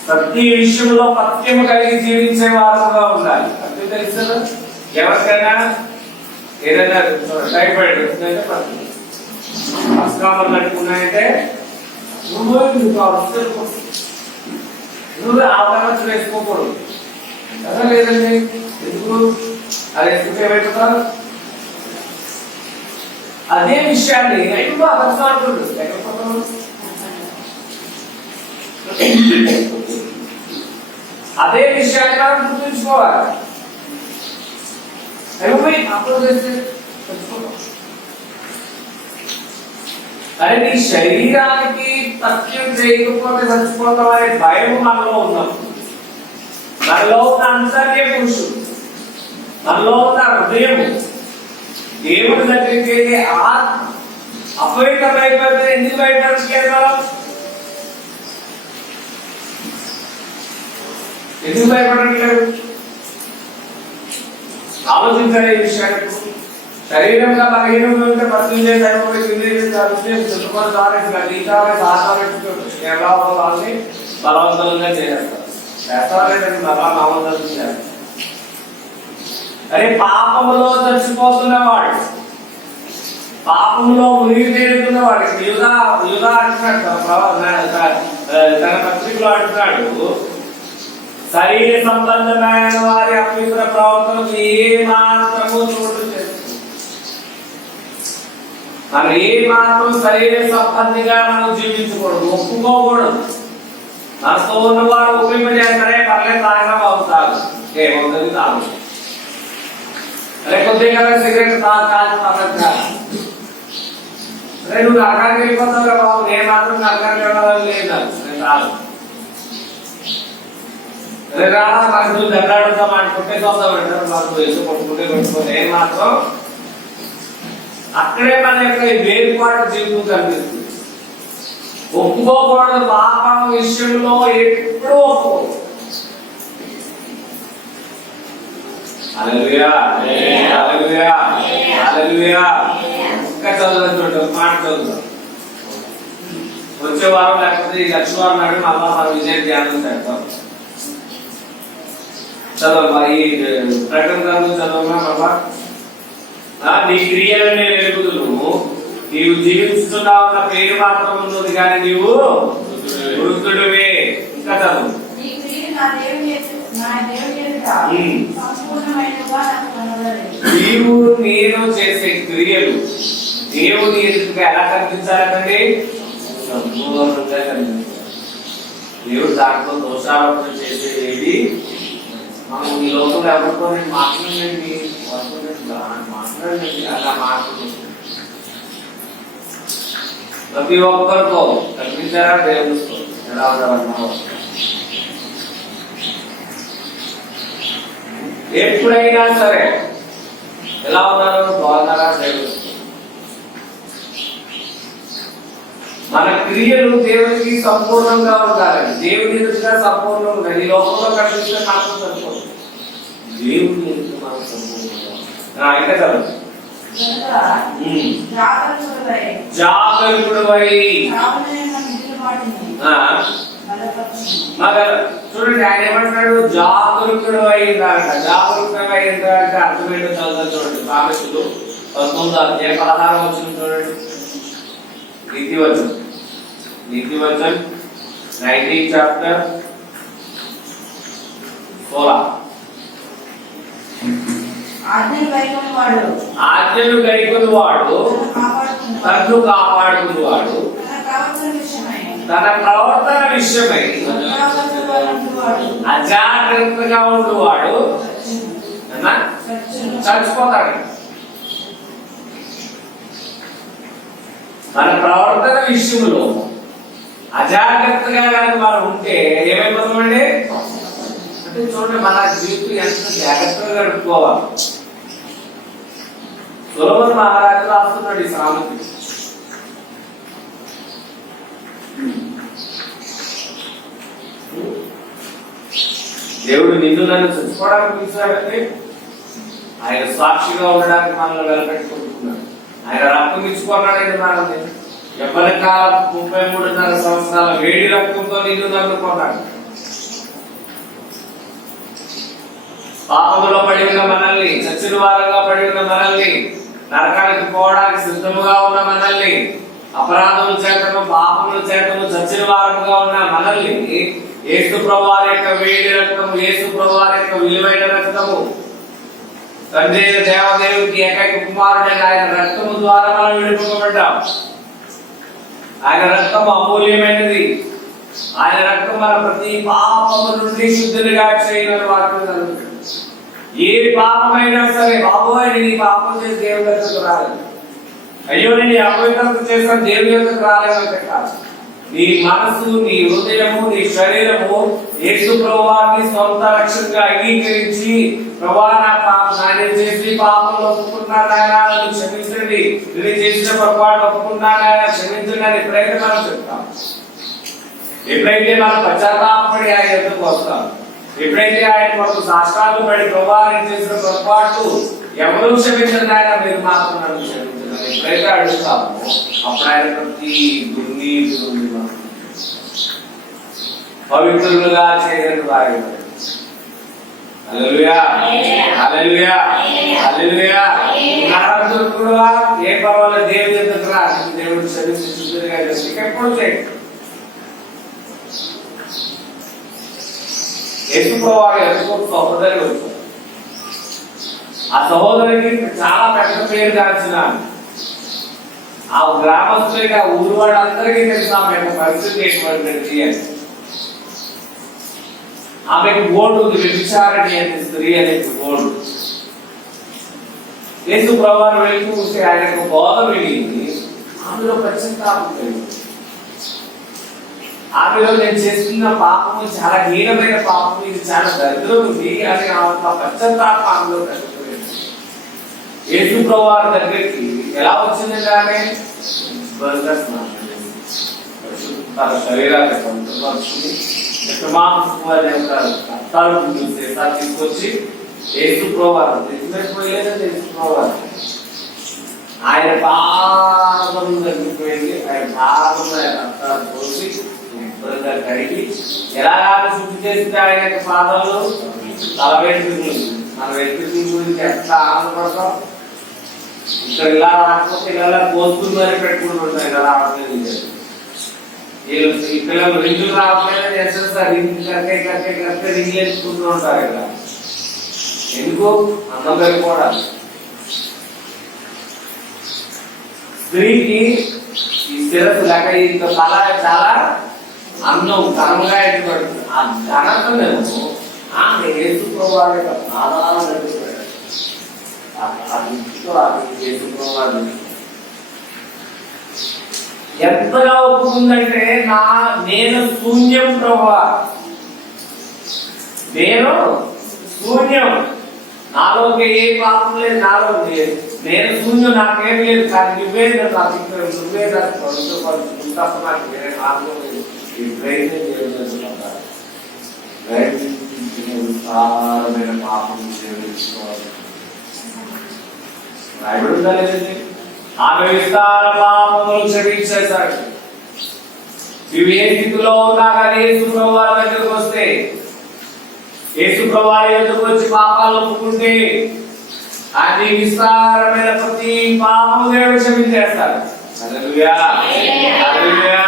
ప్రతి విషయంలో పత్యము కలిగి జీవించే వారుగా ఉండాలి. అంటే తెలుసు కదా, ఎవరికైనా ఏదైనా టైఫాయిడ్ వచ్చిందంటే అస్కామలు నడుపుకున్నాయంటే నువ్వు ఆ తర్వాత వేసుకోకూడదు కదా. లేదండి ఎందుకు అది ఎందుకు ఏమైపోతారు? అదే విషయాన్ని ఎక్కువ అర్థం అదే విషయాన్ని మనం గుర్తుంచుకోవాలి. అరే నీ శరీరానికి తథ్యం చేయకపోతే చచ్చిపోతాం అనే భయం మనలో ఉన్నప్పుడు, మనలో ఉన్న అంతర్య పురుషుడు, మనలో ఉన్న హృదయము దేవుడి దగ్గరికి ఆత్మ అపవిత్రమైపోతే ఎందుకు భయపడలేదు? ఎందుకు భయపడట్లేదు? ఆలోచించాలి ఈ విషయాన్ని. శరీరంగా బలహీనంగా ఉంటే పత్రం వాళ్ళని బలవంతంగా చేస్తారు. చేస్తారంటే బలవంతం చేస్తారు. అరే పాపములో చచ్చిపోతున్నవాడు, పాపంలో మునిగి తేలుతున్నవాడు యుధా అంటున్నాడు, తన పత్రికలో అంటున్నాడు, శరీర సంబంధమైన వారి అపవిత్ర ప్రవర్తనకు ఏ మాత్రము చోటు చేస్తుంది. మనం ఏ మాత్రం శరీర సంబంధిగా మనం జీవించకూడదు, ఒప్పుకోకూడదు. మనతో ఉన్నవారు ఒప్పింపజేస్తారే పర్లేదు తాగినా అవుతారు, ఏమవుతుంది తాగు. అరే కొద్దిగా సిగరెట్ తాగుతా, నువ్వు నరకానికి వెళ్ళిపోతావు కదా బాబు, నేను మాత్రం నరకానికి వెళ్ళాలని లేదు, నేను రాదు. రానా నాకు దెబ్బలాడుతా మాట్లాడుకుంటే చూద్దాం అంటారు, మాకు వయసు కొట్టుకుంటే నేను మాత్రం అక్కడే మన యొక్క వేరుపాటు జీవితం కనిపిస్తుంది. ఒప్పుకోకూడదు, పాపం విషయంలో ఎప్పుడూ ఒప్పుకోకూడదు. హల్లెలూయా హల్లెలూయా హల్లెలూయా. ఇంకా చదువుతుంటాం, మాట చదువుతాం. వచ్చే వారం లేకపోతే ఈ లక్ష్మీవారం నాడు మళ్ళా మనం విజయ ధ్యానం చేస్తాం. చదవమ్మా, ఈ ప్రకటన గ్రంథం చదవమ్మా బాబా. నీ క్రియలనే వెలుగుదును, నీవు జీవిస్తున్నావు పేరు మాత్రం ఉన్నది కానీ నీవు వృద్ధుడివే. ఇంకా చదువు. నీవు నేను చేసే క్రియలు దేవుని ఎదుగుగా ఎలా కనిపించాలంటే సంపూర్ణంగా కనిపించాలి. దేవుడు దాంట్లో దోషారోపణ చేసేది మనం ఈ లోకంలో ఎవరితో మాట్లాడండి మాట్లాడండి అలా మాట్లాడు. ప్రతి ఒక్కరితో కనిపించారా దేవుడితో ఎలా ఉంటారన్నా. ఎప్పుడైనా సరే ఎలా ఉన్నారు బాగున్నారా దేవుడు. మన క్రియలు దేవుడికి సంపూర్ణంగా ఉండాలని, దేవుని ఎదురుగా సంపూర్ణంగా ఉండాలి. ఈ లోకంలో కనిపిస్తే మాత్రం సరిపోదు, దేవుని ఎదురు మనం సంపూర్ణంగా. ఇంకా చదువు. జాగరూకుడవై చూడండి, ఆయన ఏమంటాడు? జాగరూకుడు అయిందంట. జాగరూకంగా అయిందంటే అర్థమేంటో చదువుతా చూడండి. సామెతలు 19:16 చూడండి. నీతివచనం 19 చాప్టర్ 16. ఆజ్ఞలు గైకొని వాడు తన్ను కాపాడుకునేవాడు, తన ప్రవర్తన విషయమై అజాగ్రత్తగా ఉండువాడు చచ్చిపోతాడు. మన ప్రవర్తన విషయంలో అజాగ్రత్తగా కనుక మనం ఉంటే ఏమైపోతామండి అంటే చూడండి, మన జీవితం ఎంత జాగ్రత్తగా గడుపుకోవాలి. సొలొమోను మహారాజు రాస్తున్నాడు ఈ సామెత. దేవుడు నిన్ను నన్ను చచ్చిపోవడానికి పిలిచాడంటే ఆయన సాక్షిగా ఉండడానికి మనల్ని వెలపెట్టుకుంటున్నాడు. ఆయన రక్తం ఇచ్చుకున్నాడండి మనల్ని. ఎవరి కాలం 33.5 సంవత్సరాల వేడి రక్తంతో నిన్ను నన్ను కొన్నాడు. పాపములో పడి ఉన్న మనల్ని, చచ్చిన వారుగా పడి ఉన్న మనల్ని, నరకానికి పోవడానికి సిద్ధముగా ఉన్న మనల్ని, అపరాధముల చేతను పాపముల చేతను చచ్చిన వారుగా ఉన్న మనల్ని యేసు ప్రభువారి యొక్క వేడి రక్తము, యేసు ప్రభువారి యొక్క విలువైన రక్తము, తండ్రి దేవదేవునికి ఏకైక కుమారుడైన ఆయన రక్తము ద్వారా మనం విడిపించబడ్డాం. ఆయన రక్తం అమూల్యమైనది. ఆయన రక్తం మన ప్రతి పాపము నుండి శుద్ధులుగా చేయగల వాక్యం. ఏ పాపమైనా సరే, బాబోయ్ నీ పాపం చేసి దేవుని దగ్గరకు రాలేదు, అయ్యో నేను అపవిత్రత చేసిన దేవుని దగ్గరకు రాలేదంటే కాదు. నీ మనసు, నీ హృదయము, నీ శరీరము యేసు ప్రభువాన్ని సొంత రక్షణగా అంగీకరించి, ప్రభువా నా నేను చేసి పాపంలో ఒప్పుకున్నాను ఆయన, నన్ను క్షమించండి, నేను చేసిన పొరపాటు ఒప్పుకున్నాను ఆయన క్షమించండి అని ఎప్పుడైతే మనం చెప్తాం, ఎప్పుడైతే మనం పశ్చాత్తాపడి ఆయన ఎదురుకు వస్తాం, ఎప్పుడైతే ఆయన కొరకు సాష్టాంగం పడి ప్రభువా నేను చేసిన పొరపాటు ఎవరు క్షమించండి ఆయన, మీరు మాత్రం నన్ను క్షమించండి ఎప్పుడైతే అడుగుతామో అప్పుడు ఆయన ప్రతి దుర్నీతి నుండి పవిత్రులుగా చేయని వారి. హల్లెలూయా, హల్లెలూయా, హల్లెలూయా. నరకుడుగా ఏ పర్వాలేదు, దేవుని దగ్గరకు రా, దేవుడు క్షమించి శుద్ధులుగా చేసి ఎప్పుడు చేయండి. యేసు ప్రభువారు ఎందుకు సహోదరి వచ్చారు. ఆ సహోదరికి చాలా పెద్ద పేరు దాచిన ఆ గ్రామస్తులకి, ఆ ఊరు వాళ్ళందరికీ తెలుసు ఆమె యొక్క పరిస్థితి ఎటువంటిది అని. ఆమెకు బోర్డు ఉంది, వ్యభిచారిణి అనే స్త్రీ అనే బోర్డు. యేసు ప్రభువారు వెళ్తూ ఉంటే ఆయన యొక్క బోధ విని ఆమెలో పశ్చాత్తాపం కలిగింది. ఆమెలో నేను చేస్తున్న పాపము చాలా హీనమైన పాపము, ఇది చాలా దరిద్రం ఉంది అని పశ్చాత్తాపం ఆమెలో కలిగింది. యేసు ప్రభువారి దగ్గరికి ఎలా వచ్చిందంటే ఆమె తన శరీరాన్ని సంతపరుచుకుని తీసుకొచ్చి యేసు ప్రభువారు తెచ్చిపోయలేదంటే యేసు ప్రభువారు ఆయన పాదం దగ్గరికి వెళ్ళి ఆయన పాదం రక్తాలు పోసి కడిగి ఎలాగా శుద్ధి చేస్తే ఆయన యొక్క పాదాలు తల వెంట్రుకలు, మన వెంట్రుకల గురించి ఎంత ఆనందపడతాం. ఇక్కడ ఇలా రాకపోతే ఇలా పోస్తుందని పెట్టుకుంటూ ఉంటాయి కదా, రావట్లేదు. ఈ పిల్లలు రింగులు రావట్లేదు చేస్తారు, రింగు కట్టే రింగులు వేసుకుంటూ ఉంటారు ఇక్కడ. ఎందుకు? అందం పెరిగిపోవడానికి. స్త్రీకి ఈ శిరస్సు లేక ఇంత తల చాలా అందం ఘనంగా ఎట్టుబడుతుంది. ఆ ఘనతను ఆమె యేసు ప్రభువారి యొక్క పాదాలను నడిపిపోయాడు. ఎంతగా ఒప్పుకుందంటే నేను శూన్యం ప్రభువా, నేను శూన్యం, నాలోకి ఏ పాపం లేదు, నాలో నేను శూన్యం, నాకేం లేదు, కానీ నువ్వే నాకు నువ్వే తప్ప నాకు వేరే మార్గం లేదు. ఈ ప్రయత్నమైన పాపం చేయించుకోవాలి. రాయబడి ఉందా లేదండి? ఆమె విస్తార పాపములు క్షమించేశాడు. ఇవి ఏ స్థితిలో ఉన్నా కానీ యేసు ప్రభువారి దగ్గరకు వస్తే, యేసు ప్రభువారి దగ్గరకు వచ్చి పాపాలు ఒప్పుకుంటే అది విస్తారమైన ప్రతి పాపము దేవుడు క్షమించేస్తాడు. హల్లెలూయా, హల్లెలూయా,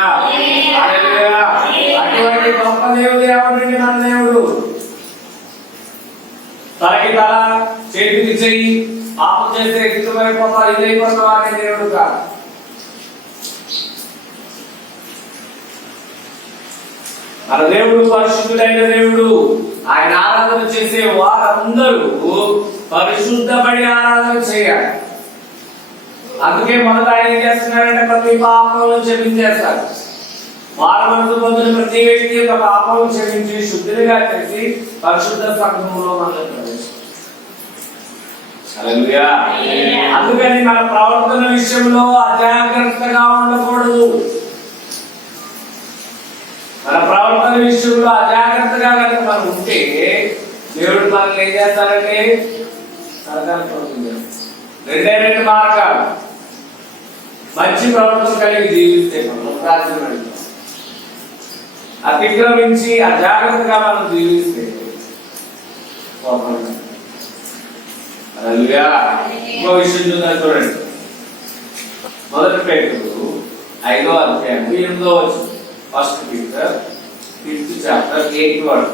హల్లెలూయా. అటువంటి గొప్ప దేవుడు ఎవరండి మన దేవుడు? తలకి తల, చేతికి చెయ్యి, పాపం చేస్తే ఇష్టమైపోతావు, ఇదైపోతావు అనే దేవుడు కాదు. మన దేవుడు పరిశుద్ధుడైన దేవుడు. ఆయన ఆరాధన చేసే వారందరూ పరిశుద్ధపడి ఆరాధన చేయాలి. అందుకే మొదట ఆయన ఏం చేస్తున్నారంటే ప్రతి పాపంలో క్షమించేస్తారు. మానవుడు పొందిన ప్రతి వ్యక్తి యొక్క పాపం క్షమించి శుద్ధిగా చేసి పరిశుద్ధ సంఘంలో మనల్ని ప్రవేశిస్తారు. హల్లెలూయా. అందుకని మన ప్రవర్తన విషయంలో అజాగ్రత్తగా ఉండకూడదు. మన ప్రవర్తన విషయంలో అజాగ్రత్తగా కనుక మనం ఉంటే దేవుడు మనల్ని ఏం చేస్తారంటే రెండు మార్గాలు. మంచి ప్రవర్తన కలిగి జీవిస్తే రాజ్యం, అతిక్రమించి అజాగ్రత్తగా మనం జీవిస్తే ఇంకో విషయం చూద్దాం చూడండి. మొదటి పేతురు 5వ అధ్యాయం 8వ వచనం. First Peter 5th chapter 8th verse.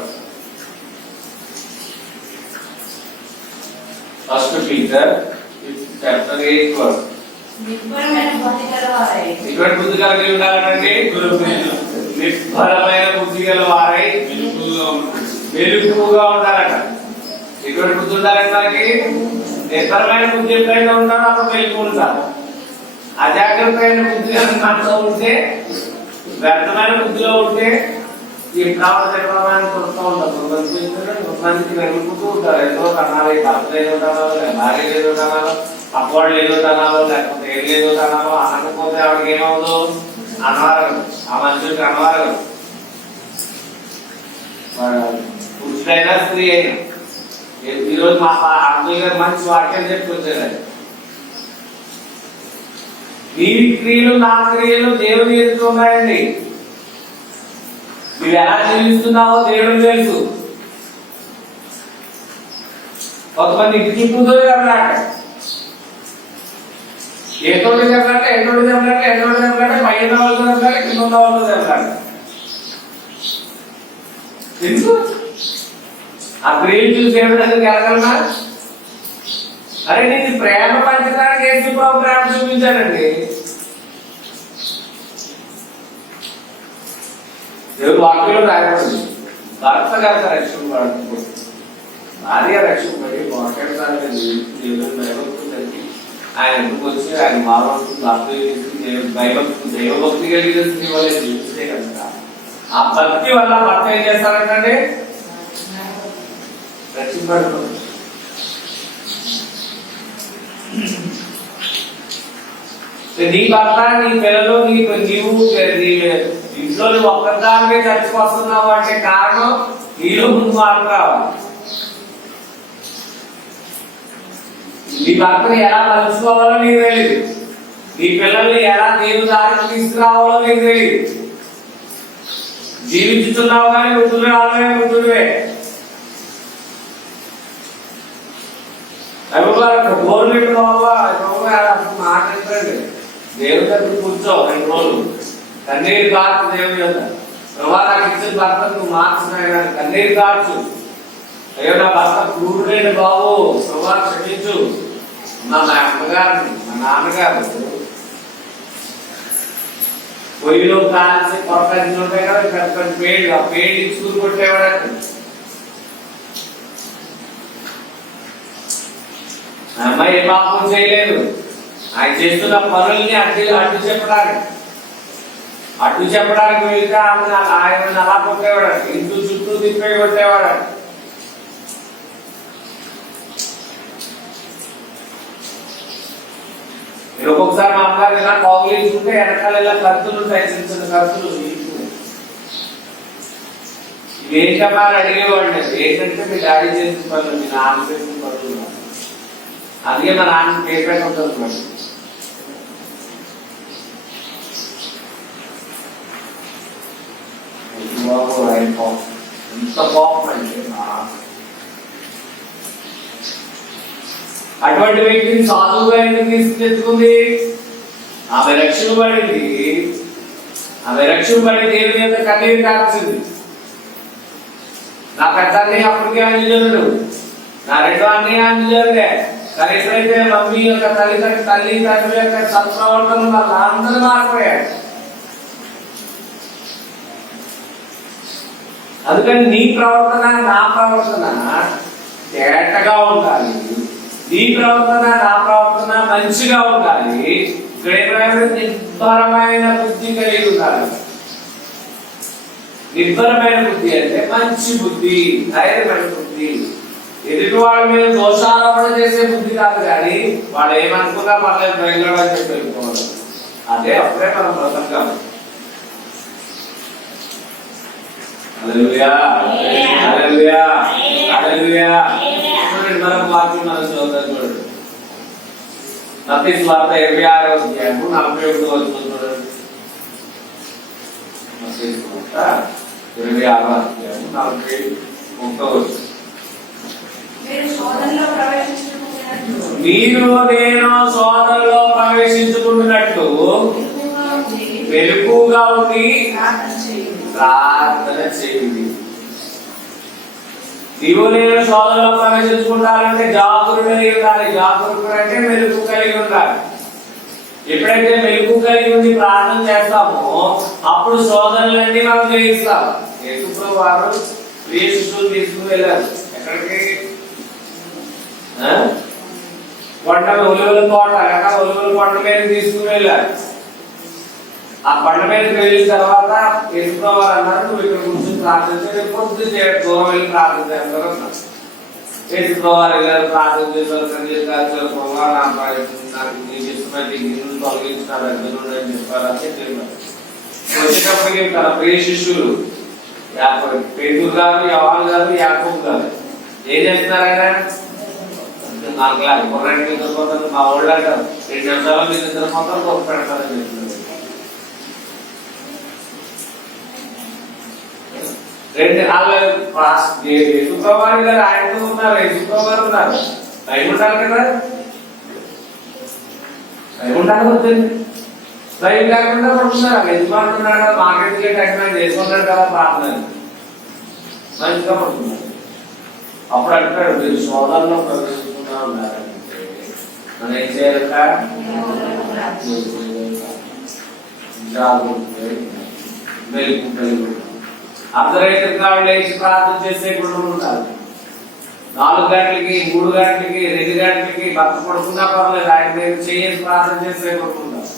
First Peter 5th chapter 8th verse. ఇక్కడ బుద్ధి కలిగి ఉండాలంటే నిర్భరమైన బుద్ధి గల వారై మెలకువగా ఉండాలట. ఇక్కడ బుద్ధి ఉండాలంటే మనకి నిర్భరమైన బుద్ధి ఎప్పుడైనా ఉంటారో అప్పుడు మెలకువ ఉంటారు. అజాగ్రత్తమైన బుద్ధి మనతో ఉంటే, వ్యర్థమైన బుద్ధిలో ఉంటే ఈ ప్రవర్తన చూస్తూ ఉంటారు. మంచి వెలుగుతూ ఉంటారు. ఏదో కన్నాలి, భర్త ఏదో కనాలో, భార్య ఏదో కనాలో, పక్కవాళ్ళు ఏదో కనాలో, లేకపోతే ఏం ఏదో కనాలో అనకపోతే ఆవిడకి ఏమవుదు? అనవారగం. ఆ మనుషులకి అనవారగం. పురుషుడైనా స్త్రీ అయినా. ఈరోజు మా అబ్దుల్ గారు మంచి వాక్యం చెప్పుకొచ్చారు. నీ క్రియలు నా క్రియలు దేవుని ఎదుట ఉన్నాయండి. నువ్వు ఎలా జీవిస్తున్నావో దేవుడికి తెలుసు. కొంతమంది ఇంటి చుట్టూతో చెప్పాలంటే ఎటువంటి చెప్పాలంటే పైన వాళ్ళతో చెప్పాలి, కింద ఉన్న వాళ్ళతో చెప్పాలి. ఎందుకు ఆ క్రియలు చూసి దేవుడి దగ్గరికి వెళ్ళగలనా? అరే నేను ప్రేమ పంచడానికి యేసు ప్రభు ప్రేమ చూపించాడండి. దేవుడు వాక్యంలో రాయబడింది, భర్త గారి రక్షణ పడుతుంది, భార్య రక్షణ పడి మాట్లాడతానికి దేవుడు భయభక్తులకి ఆయన ఎందుకు వచ్చి ఆయన మానవుడు దైవభక్తి కలిగిన స్త్రీ వల్ల జీవిస్తే కనుక ఆ భక్తి వల్ల భర్త ఏం చేస్తారంటే రక్షింపడుతుంది. నీ భర్త, నీ పిల్లలు, నీవు ఇంట్లో నువ్వు ఒక్కదానికే చర్చకు వస్తున్నావు అంటే కారణం నీలో ముందు మార్పు రావాలి. నీ భర్తని ఎలా మలుచుకోవాలో నీకు తెలియదు. నీ పిల్లల్ని ఎలా దేవుని దారికి తీసుకురావాలో నీకు తెలియదు. జీవించుతున్నావు కానీ వృద్ధులు రావడమే వృద్ధుడివే. గవర్నమెంట్ మాట్లాడండి, దేవుడి దగ్గర కూర్చో 2 రోజులు కన్నీరు కాచు. దేవుడి యొక్క ప్రభా నాకు ఇచ్చిన భర్త నువ్వు మార్చున్నాయి కానీ కన్నీరు కాచు. అయ్యో నా భర్త క్రూరుడైన బాబు, ప్రభా క్షమించు. మా అమ్మగారిని, మా నాన్నగారు పొయ్యిలో కాల్చి కొట్టని ఉంటాయి కదా పెద్ద పెద్ద పేళ్ళు, ఆ పేళ్ళు ఇచ్చుకుని కొట్టేవాడు. అమ్మాయి ఏ పాపం చేయలేదు. ఆయన చేస్తున్న పనుల్ని అడ్డు చెప్పడానికి వెళ్తే ఆయన అలా కొట్టేవాడు, ఇంటి చుట్టూ తిప్పి కొట్టేవాడు. మీరు ఒక్కొక్కసారి మా అమ్మగారు ఇలా కౌగిలించుకుంటే వెనకాల ఇలా కత్తులు ఉంటాయి, చిన్న చిన్న కత్తులు. ఇవేంటమ్మా అని అడిగేవాడు. ఏంటంటే మీ డాడీ చేసిన పనులు, మీ నాన్న చేసిన పనులు. అందుకే మా నాన్న పేపర్ ఉంటుంది మరి. ఎంత కోపం అంటే అటువంటి వ్యక్తిని సాధువుగా ఎందుకు తీసుకెత్తుకుంది? ఆమె రక్షణ పడింది. ఆమె రక్షణ పడి దేవుని యొక్క కన్నీరు కాల్చింది. నా పెద్ద అన్నయ్య అప్పటికే అంజనుడు, నా 2వ అన్నయ్య అంజనుడే. కానీ ఎప్పుడైతే మమ్మీ యొక్క తల్లి తండ్రి యొక్క సత్ప్రవర్తన వల్ల అందరూ మారిపోయాడు. అందుకని నీ ప్రవర్తన నా ప్రవర్తన తేటగా ఉండాలి. నీ ప్రవర్తన నా ప్రవర్తన మంచిగా ఉండాలి. నిర్భరమైన బుద్ధి కలిగి ఉండాలి. నిర్భరమైన బుద్ధి అంటే మంచి బుద్ధి, ధైర్యమైన బుద్ధి. ఎదుటి వాళ్ళ మీద దోషారోపణ చేసే బుద్ధి కాదు, కానీ వాళ్ళు ఏమనుకున్నా పర్లేదు బయలుదేరా చెప్పి వెళ్ళిపోవాలి. అదే అప్పుడే మనం బ్రతకం. హల్లెలూయా, హల్లెలూయా, హల్లెలూయా. చూడండి, మరొక వాక్యం మనం చూద్దాం. చూడండి మత్తయి సువార్త 26వ అధ్యాయము 41వ వచనం చూడండి. మత్తయి సువార్త 26వ అధ్యాయము 41వ వచనం. మీరు నేను సోదరులో ప్రవేశించుకుంటున్నట్టు వెలుగుగా ఉండి ప్రార్థన చేయండి. నీవు నేను సోదరులో ప్రవేశించుకుంటానంటే జాగరూకుడై ఉండాలి. జాగరూకుడు అంటే మెలుగు కలిగి ఉండాలి. ఎప్పుడైతే మెలుగు కలిగి ఉండి ప్రార్థన చేస్తామో అప్పుడు సోదరులన్నీ మనం జయిస్తాం. యేసు వారు ప్రియ శిష్యులు తీసుకుని వెళ్ళారు. ఎక్కడికి? కొండ ఒలివల తోట లేదా ఒలివల కొండ మీద తీసుకుని వెళ్ళారు. ఆ కొండ మీదకి వెళ్ళిన తర్వాత యేసుప్రభువారు అన్నారు, నువ్వు ఇక్కడ కూర్చొని ప్రార్థించే పొద్దు దూరం వెళ్ళి ప్రార్థన చేస్తారు అన్నారు. యేసుప్రభువారు వెళ్ళారు, ప్రార్థన చేశారు. నాకు నీకు ఇష్టమైతే గిన్నెలు తొలగించిన అని చెప్పారు. అంటే తెలియదు. వచ్చేటప్పటికి తన ప్రియ శిష్యులు పేతురు గారు, యోహాను గారు, యాకోబు గారు ఏం చేస్తున్నారైనా నాకు కొర్రెంట్ నిద్రపోతాను, మా ఊళ్ళో 2 నిమిషాలు మీరు నిద్రపోతాను, గొప్ప పెడతారని చెప్తున్నారు. 2 యేసుప్రభువారు గారు ఆయనతో ఉన్నారు, యేసుప్రభువారు ఉన్నారు. భయం ఉండాలి కదా, భయం ఉండాలి వద్దండి. భయం లేకుండా పడుతున్నారు. యజమానున్నాడు కదా, మాకెందుకే టైం చేసుకున్నాడు కదా ప్రార్థన మంచిగా పడుతున్నారు. అప్పుడు అంటాడు, మీరు సోదరులో ప్రవేశిస్తున్నా ఉన్నారంటే మనం ఏం చేయాలట? అర్ధరాత్రి లేచి ప్రార్థన చేసే కుటుంబం ఉండాలి. 4 గంటలకి 3 గంటలకి 2 గంటలకి భర్త పడుకున్నా పర్లేదు, ఆయన దగ్గర చేసి ప్రార్థన చేసే కుటుంబం ఉండాలి.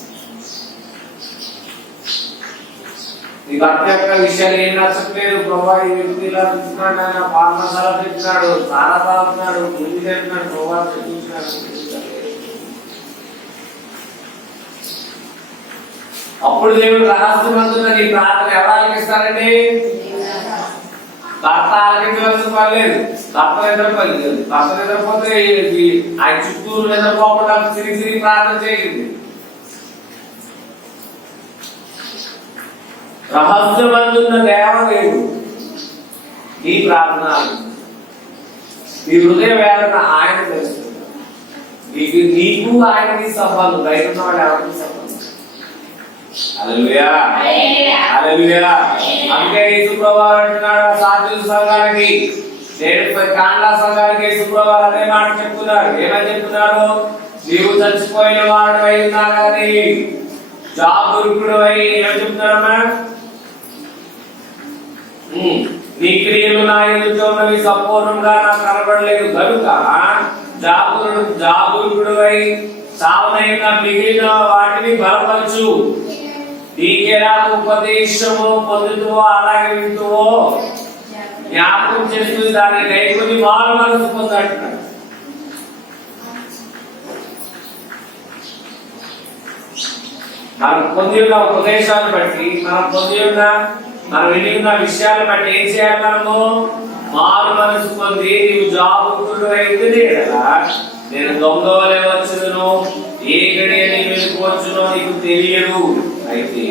ఈ భర్త యొక్క విషయాలు ఏం నచ్చట్లేదు, ప్రభా ఈ వ్యక్తి ఇలా తింటున్నాడు, ఆయన పాల మసాలా తింటున్నాడు, సారా తాగుతున్నాడు, ముందు తింటున్నాడు, ప్రభా చూసినాడు. అప్పుడు దేవుడు రహస్యమంతున్న నీ ప్రార్థన ఎవరు ఆలకిస్తారండి? భర్త ఆలకించవలసిన పర్లేదు, భర్త నిద్రపోలేదు. భర్త నిద్రపోతే ఆయన చుట్టూరు నిద్రపోకుండా తిరిగి ప్రార్థన చేయండి. రహస్యమందున్న దేవదేవుడు నీ ప్రార్థన, నీ హృదయ వేదన ఆయన తెలుస్తుంది. నీకు ఆయనకి సంబంధం, బయట ఉన్నవాడు ఎవరికి సంబంధం. హల్లెలూయా, హల్లెలూయా. అందుకే యేసుప్రభువారు అంటున్నాడు సాధువుల సంఘానికి, కాండా సంఘానికి యేసుప్రభువారు అదే మాట చెప్తున్నారు. ఏమని చెప్తున్నారు? నీవు చచ్చిపోయిన వాడు అయి ఉన్నా కానీ జాగరూకుడు అయి ఏమని చెప్తున్నారమ్మా? నీ క్రియలు నా ఎదుట ఉన్నవి సంపూర్ణంగా నాకు కనబడలేదు కనుక జాగరూకుడు అయి సావనైన మిగిలిన వాటిని బలపరచు. నీకెలా ఉపదేశము పొందుతువో అలాగే వింటువో జ్ఞాపకం చేస్తూ దాన్ని కైకొని మారు మనసు పొందంటున్నాడు. మనం పొంది ఉన్న ఉపదేశాన్ని బట్టి, మనం విని ఉన్న విషయాలను బట్టి ఏం చేయాలి? మనము మారు మనసు పొంది నీవు జాగరూకుడు అయితే కదా, నేను దొంగ వలె వచ్చును, ఏ గడియ నీ వెలుగు వచ్చునో నీకు తెలియదు. అయితే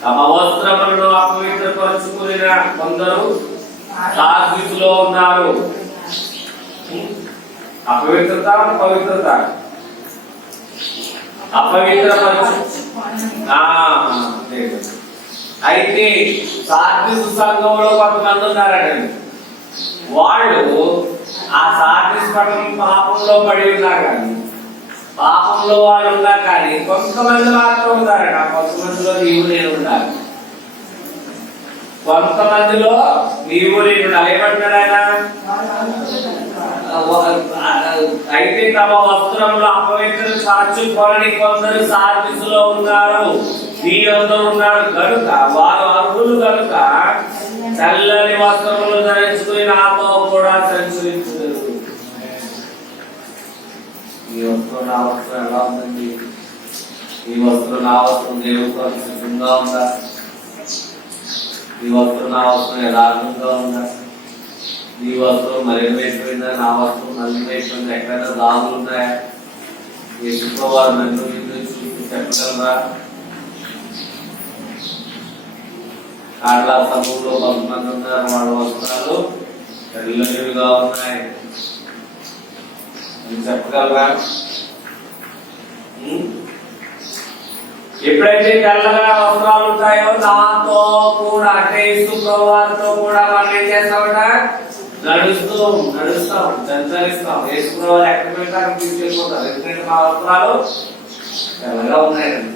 తమ వస్త్రములను అపవిత్రపరుచుకుని కొందరు సాత్వికులో ఉన్నారు. అపవిత్రత పవిత్రత అపవిత్రపరచు. అయితే సాత్విక సంఘంలో కొంతమంది ఉన్నారండి. వాళ్ళు ఆ సాత్విక పట్టణం పాపంలో పడి ఉన్నారు, కానీ పాపంలో వాళ్ళు ఉన్నా కానీ కొంతమంది మాత్రం ఉన్నారట. కొంతమందిలో నీవు నేను ఉండాలి, కొంతమందిలో నీవు నేను ఉండాలి. ఏమంటాడు ఆయన? అయితే తమ వస్త్రంలో అపవిత్రం పరచుకోని కొందరు సాత్వికులో ఉన్నారు, నీ వద్ద ఉన్నాడు కనుక వారు అర్హులు కనుక చల్లని వస్త్రములు ధరించుకుని నాతో కూడా సంచరించుతారు. ఈ వస్త్రం నా వస్త్రం ఎలా ఉందండి? ఈ వస్త్రం నా వస్త్రం దేవుడు సిద్ధంగా ఉందా? ఈ వస్త్రం నా వస్త్రం యథార్థంగా ఉందా? నీ వస్త్రం మలినమైపోయిందా, నా వస్త్రం మలినమైపోయిందా, ఎక్కడైనా దాగులు ఉన్నాయా? ఈ శుక్రవారం నన్ను నిన్ను చూసి చెప్పగలరా? కాళ్ళ సమూహంలో కొంతమంది ఉన్నారు, వాళ్ళ వస్త్రాలు తెల్లనివిగా ఉన్నాయి, చెప్పగలరా? ఎప్పుడైతే తెల్లగా వస్త్రాలు ఉంటాయో నాతో కూడా అంటే యేసుప్రభువుతో కూడా మనం ఏం చేస్తామట? నడుస్తాం, సంచరిస్తాం. యేసుప్రభువు ఎక్కడ పెట్టారు తీసుకెళ్ళిపోతారు, ఎందుకంటే మా వస్త్రాలు తెల్లగా ఉన్నాయండి.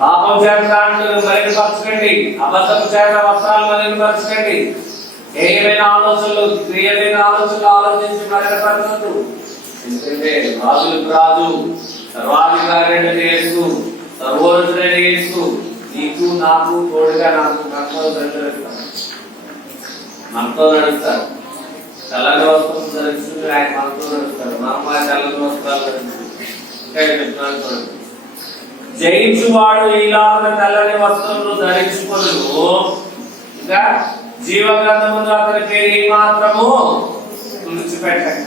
పాపం చేత మలినపరచకండి, అబద్ధం చేత వస్త్రాలు మలినపరచకండి. ఏమైనా ఆలోచనలు, క్రియలైన ఆలోచనలు ఆలోచించి మలినపరచదు. ఎందుకంటే రాజులకు రాజు, సర్వాధికారి యేసు, సర్వోన్నతుడైన యేసు నీకు నాకు తోడుగా మనతో నడుస్తారు. తెల్లని వస్త్రం ధరించుకుని ఆయన మనతో నడుస్తారు. మా తెల్లని వస్త్రాలు చెప్తున్నాను చూడండి. జయించువాడు ఇలాగ తెల్లని వస్త్రములు ధరించుకొనును, ఇంకా జీవగ్రంథములో అతని పేరు మాత్రము తుడిచిపెట్టక.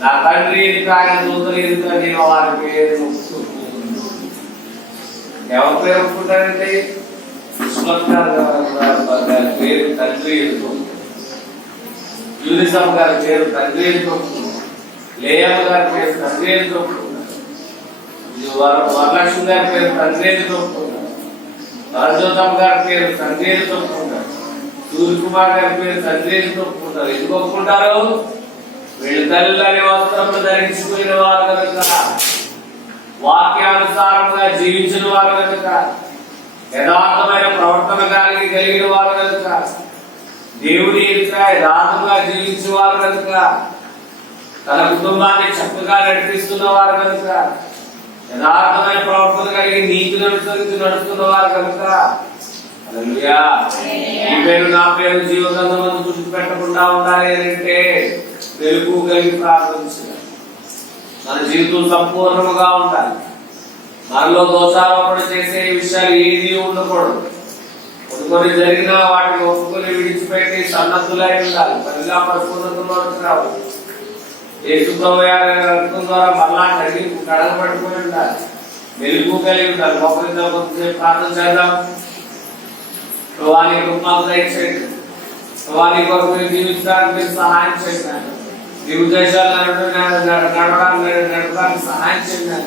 నా తండ్రి ఎదుట ఆయన దూతలు ఎదుట నేను వారి పేరు ఎవరి పేరు ఒప్పుకుంటారంటే గారి పేరు తండ్రి ఎదుట, యూనిసఫ్ గారి పేరు తండ్రి ఎదుట ఒప్పుకున్నారు, లేయమ్మ గారి పేరు తండ్రి ఎదుట ఒప్పుకున్నారు, వరలక్ష్మి గారి పేరు తండ్రి ఎదుట ఒప్పుకున్నారు, వరజ్యోతమ్మ గారి పేరు తండ్రి ఎదుట ఒప్పుకుంటారు, సూర్యకుమార్ గారి పేరు తండ్రి ఎదుట ఒప్పుకుంటారు. ఎందుకు ఒప్పుకుంటారు? వీళ్ళు తెల్లని వస్త్రములు ధరించుకున్న వారు కనుక, వాక్యానుసారంగా జీవించిన వారు కనుక, యథార్థమైన ప్రవర్తన కలిగిన వారు కనుక, దేవుడి ఎదుట యథార్థంగా జీవించిన వారు కనుక, తన కుటుంబాన్ని చక్కగా నడిపిస్తున్న వారు కనుక, యథార్థమైన ప్రవర్తన కలిగి నీతిని అనుసరించి నడుస్తున్న వారు కనుక, హల్లెలూయా, ఈ పేరు నా పేరు జీవగ్రంథమందు గుర్తుపెట్టకుండా ఉండాలి అంటే వెలుగు కలిగి ప్రార్థించాలి. మన జీవితం సంపూర్ణముగా ఉండాలి. మనలో దోషారోపణ చేసే విషయాలు ఏది ఉండకూడదు. కొన్ని జరిగిన వాటిని ఒప్పుకొని విడిచిపెట్టి సన్నద్ధులై ఉండాలి. మళ్ళా పరిపూర్ణతలో రావాలి. యేసుప్రభువు ద్వారా మళ్ళా కడగబడిపోయి ఉండాలి. వెలుగు కలిగి ఉండాలి. ఒకరితో కొంతసేపు ప్రార్థన చేద్దాం. వారి కృపను దయచేయండి. వారి కొరకు జీవించడానికి మీరు సహాయం చేయండి. ఈ ఉద్దేశాలను నడపడానికి సహాయం చేయండి.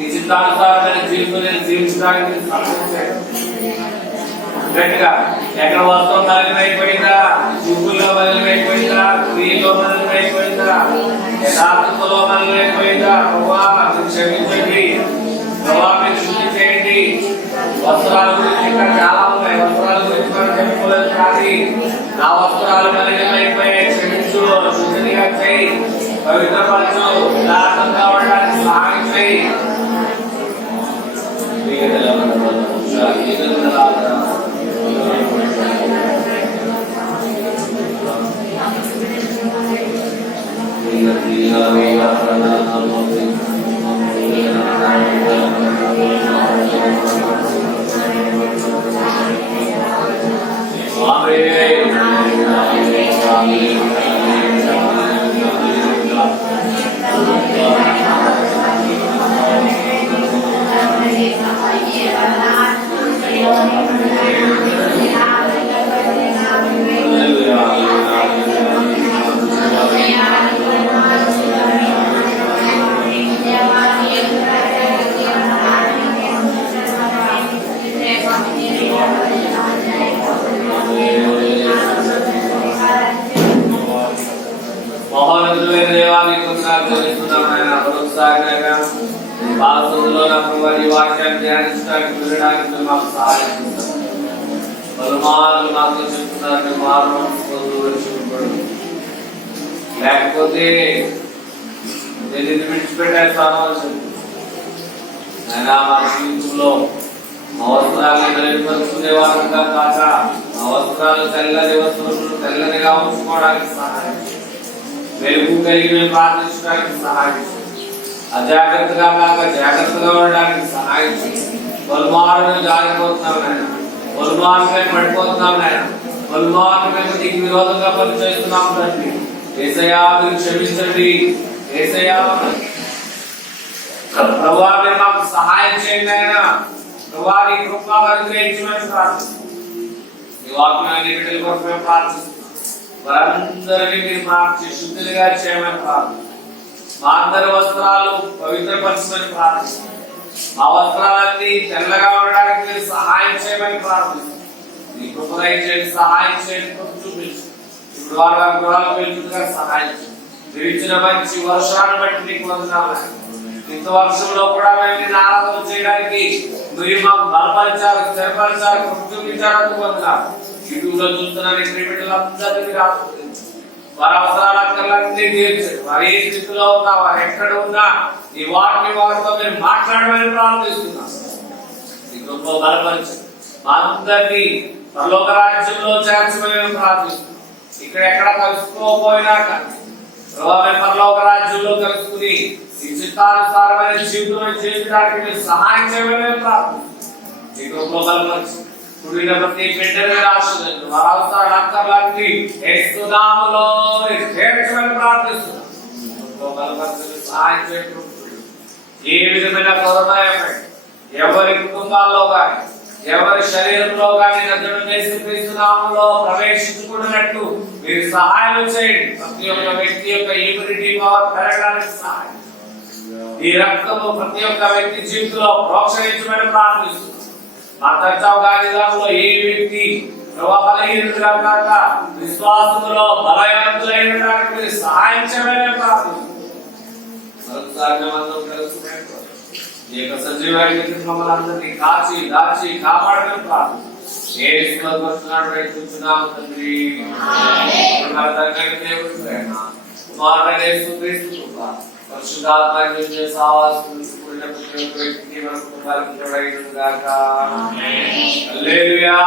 ఈ చిత్తానుసారమైన జీవితం జీవించడానికి సహాయం చేయండి. గట్టిగా ఎక్కడ వస్త్రం మలినమైపోయిందా, చూపుల్లో మలినమైపోయిందా, క్రియలో మలినమైపోయిందా, యథార్థతలో మలినమైపోయిందా, క్షమించండి, ప్రభావం శుద్ధి చేయండి. వస్త్రాల గురించి ఇంకా చాలా ఉన్నాయి. వస్త్రాల గురించి మనం చెప్పుకోలేదు, కానీ నా వస్త్రాలు మలినమైపోయాయి, క్షమించు, శుద్ధిగా చేయి, పవిత్రపరచు, యథార్థంగా ఉండడానికి సహాయం చేయి. మహోన్నతులైన దేవానికి చెల్లిస్తున్నాం. ఆయన ప్రోత్సాహంగా బాధలో ఈ వాక్యాన్ని ధ్యానించడానికి వినడానికి మీరు మాకు సహాయం చేస్తారు. పలుమార్లు మాతో చెప్తున్నారు, లేకపోతే నేను విడిచిపెట్టేస్తాను అని చెప్తున్నాను. అయినా మా జీవితంలో మా వస్త్రాలను వెలుపరుచుకునే వారంగా కాక మా వస్త్రాలు తెల్లని వస్తువులను తెల్లనిగా ఉంచుకోవడానికి సహాయం, వెలుగు కలిగి ప్రార్థించడానికి సహాయం, అజాగ్రత్తగా కాక జాగ్రత్తగా ఉండడానికి సహాయం చేయండి. పొలమారులు జారిపోతున్నాం నాయన, పొలమారులపై పడిపోతున్నాం నాయన, పొలమారులపై నీకు విరోధంగా పనిచేస్తున్నాం తండ్రి. యేసయ్యా మీరు క్షమించండి. యేసయ్యా ప్రభువా మీరు మాకు సహాయం చేయండి నాయన. ప్రభువా నీ కృప అనుగ్రహించమని ప్రార్థిస్తున్నాం. ఈ వాక్యాన్ని బిడ్డల కొరకు మేము ప్రార్థిస్తున్నాం. వారందరినీ మీరు మార్చి శుద్ధిగా చేయమని ప్రార్థిస్తున్నాం. మా అందరి వస్త్రాలు పవిత్రపరచమని ప్రార్థిస్తున్నాం. మా వస్త్రాలన్నీ తెల్లగా ఉండడానికి మీరు సహాయం చేయమని ప్రార్థిస్తున్నాం. మీ కృప దయచేయండి, సహాయం చేయండి, కృప చూపించు. ఇప్పుడు వారు వారి గృహాలకు వెళ్తుండగా సహాయం చేయండి. మీరు ఇచ్చిన మంచి వర్షాన్ని బట్టి నీకు వందనాలు. ఇంత వర్షంలో కూడా మేము నిన్ను ఆరాధన చేయడానికి మీరు మాకు బలపరిచారు, స్థిరపరిచారు, కృప చూపించారు వందనాలు. యూట్యూబ్లో చూస్తున్న బిడ్డలందరినీ ఆశీర్వదించండి. వారి అవసరాలన్నీ తీర్చండి. వారు ఏ స్థితిలో ఉన్నా, వారు ఎక్కడ ఉన్నా ఈ వాటిని వారితో మీరు మాట్లాడమని ప్రార్థిస్తున్నాం. ఈ కృపలో బలపరిచండి. మా అందరినీ పరలోక రాజ్యంలో చేర్చమని ప్రార్థిస్తున్నాం. ఇక్కడ ఎక్కడ కలుసుకోపోయినా కానీ మేము పరలోక రాజ్యంలో కలుసుకుని ఈ చిత్తానుసారమైన జీవితం చేయడానికి మీరు సహాయం చేయమని ప్రార్థిస్తున్నాం. ఈ కృపలో బలపరిచండి. కూడిన ప్రతి బిడ్డని ఆశీర్వదించండి. వారి అవసరాలు అక్కర్లన్నీ యేసు నామములో తీర్చమని ప్రార్థిస్తున్నాం. బలపరిచండి, సహాయం చేయండి. ఏ విధమైన కరోనా ఎఫెక్ట్ ఎవరి కుటుంబాల్లో కానీ ఎవరి శరీరంలో కానీ యేసుక్రీస్తు నామములో ప్రవేశించుకున్నట్టు మీరు సహాయం చేయండి. ప్రతి ఒక్క వ్యక్తి యొక్క ఇమ్యూనిటీ పవర్ పెరగడానికి సహాయం. ఈ రక్తము ప్రతి ఒక్క వ్యక్తి జీవితంలో ప్రోత్సహించమని ప్రార్థిస్తున్నాం. అంతర్జాతీయంలో ఏ వ్యక్తి బలహీనుడుగా కాక విశ్వాసములో బలవంతులైనడానికి మీరు సహాయం చేయమని ప్రార్థిస్తున్నాం. ఈ యొక్క సజీవాన్ని మమ్మల్ని అందరినీ కాచి దాచి కాపాడమని ప్రార్థిస్తున్నాం. చూస్తున్నాము తండ్రి. దేవుడు ప్రేమ, కుమారుడైన యేసుక్రీస్తు కృప, పరిశుద్ధాత్మ సావాసం వ్యక్తికి మన కుటుంబానికి తోడైనగాక. హల్లెలూయా.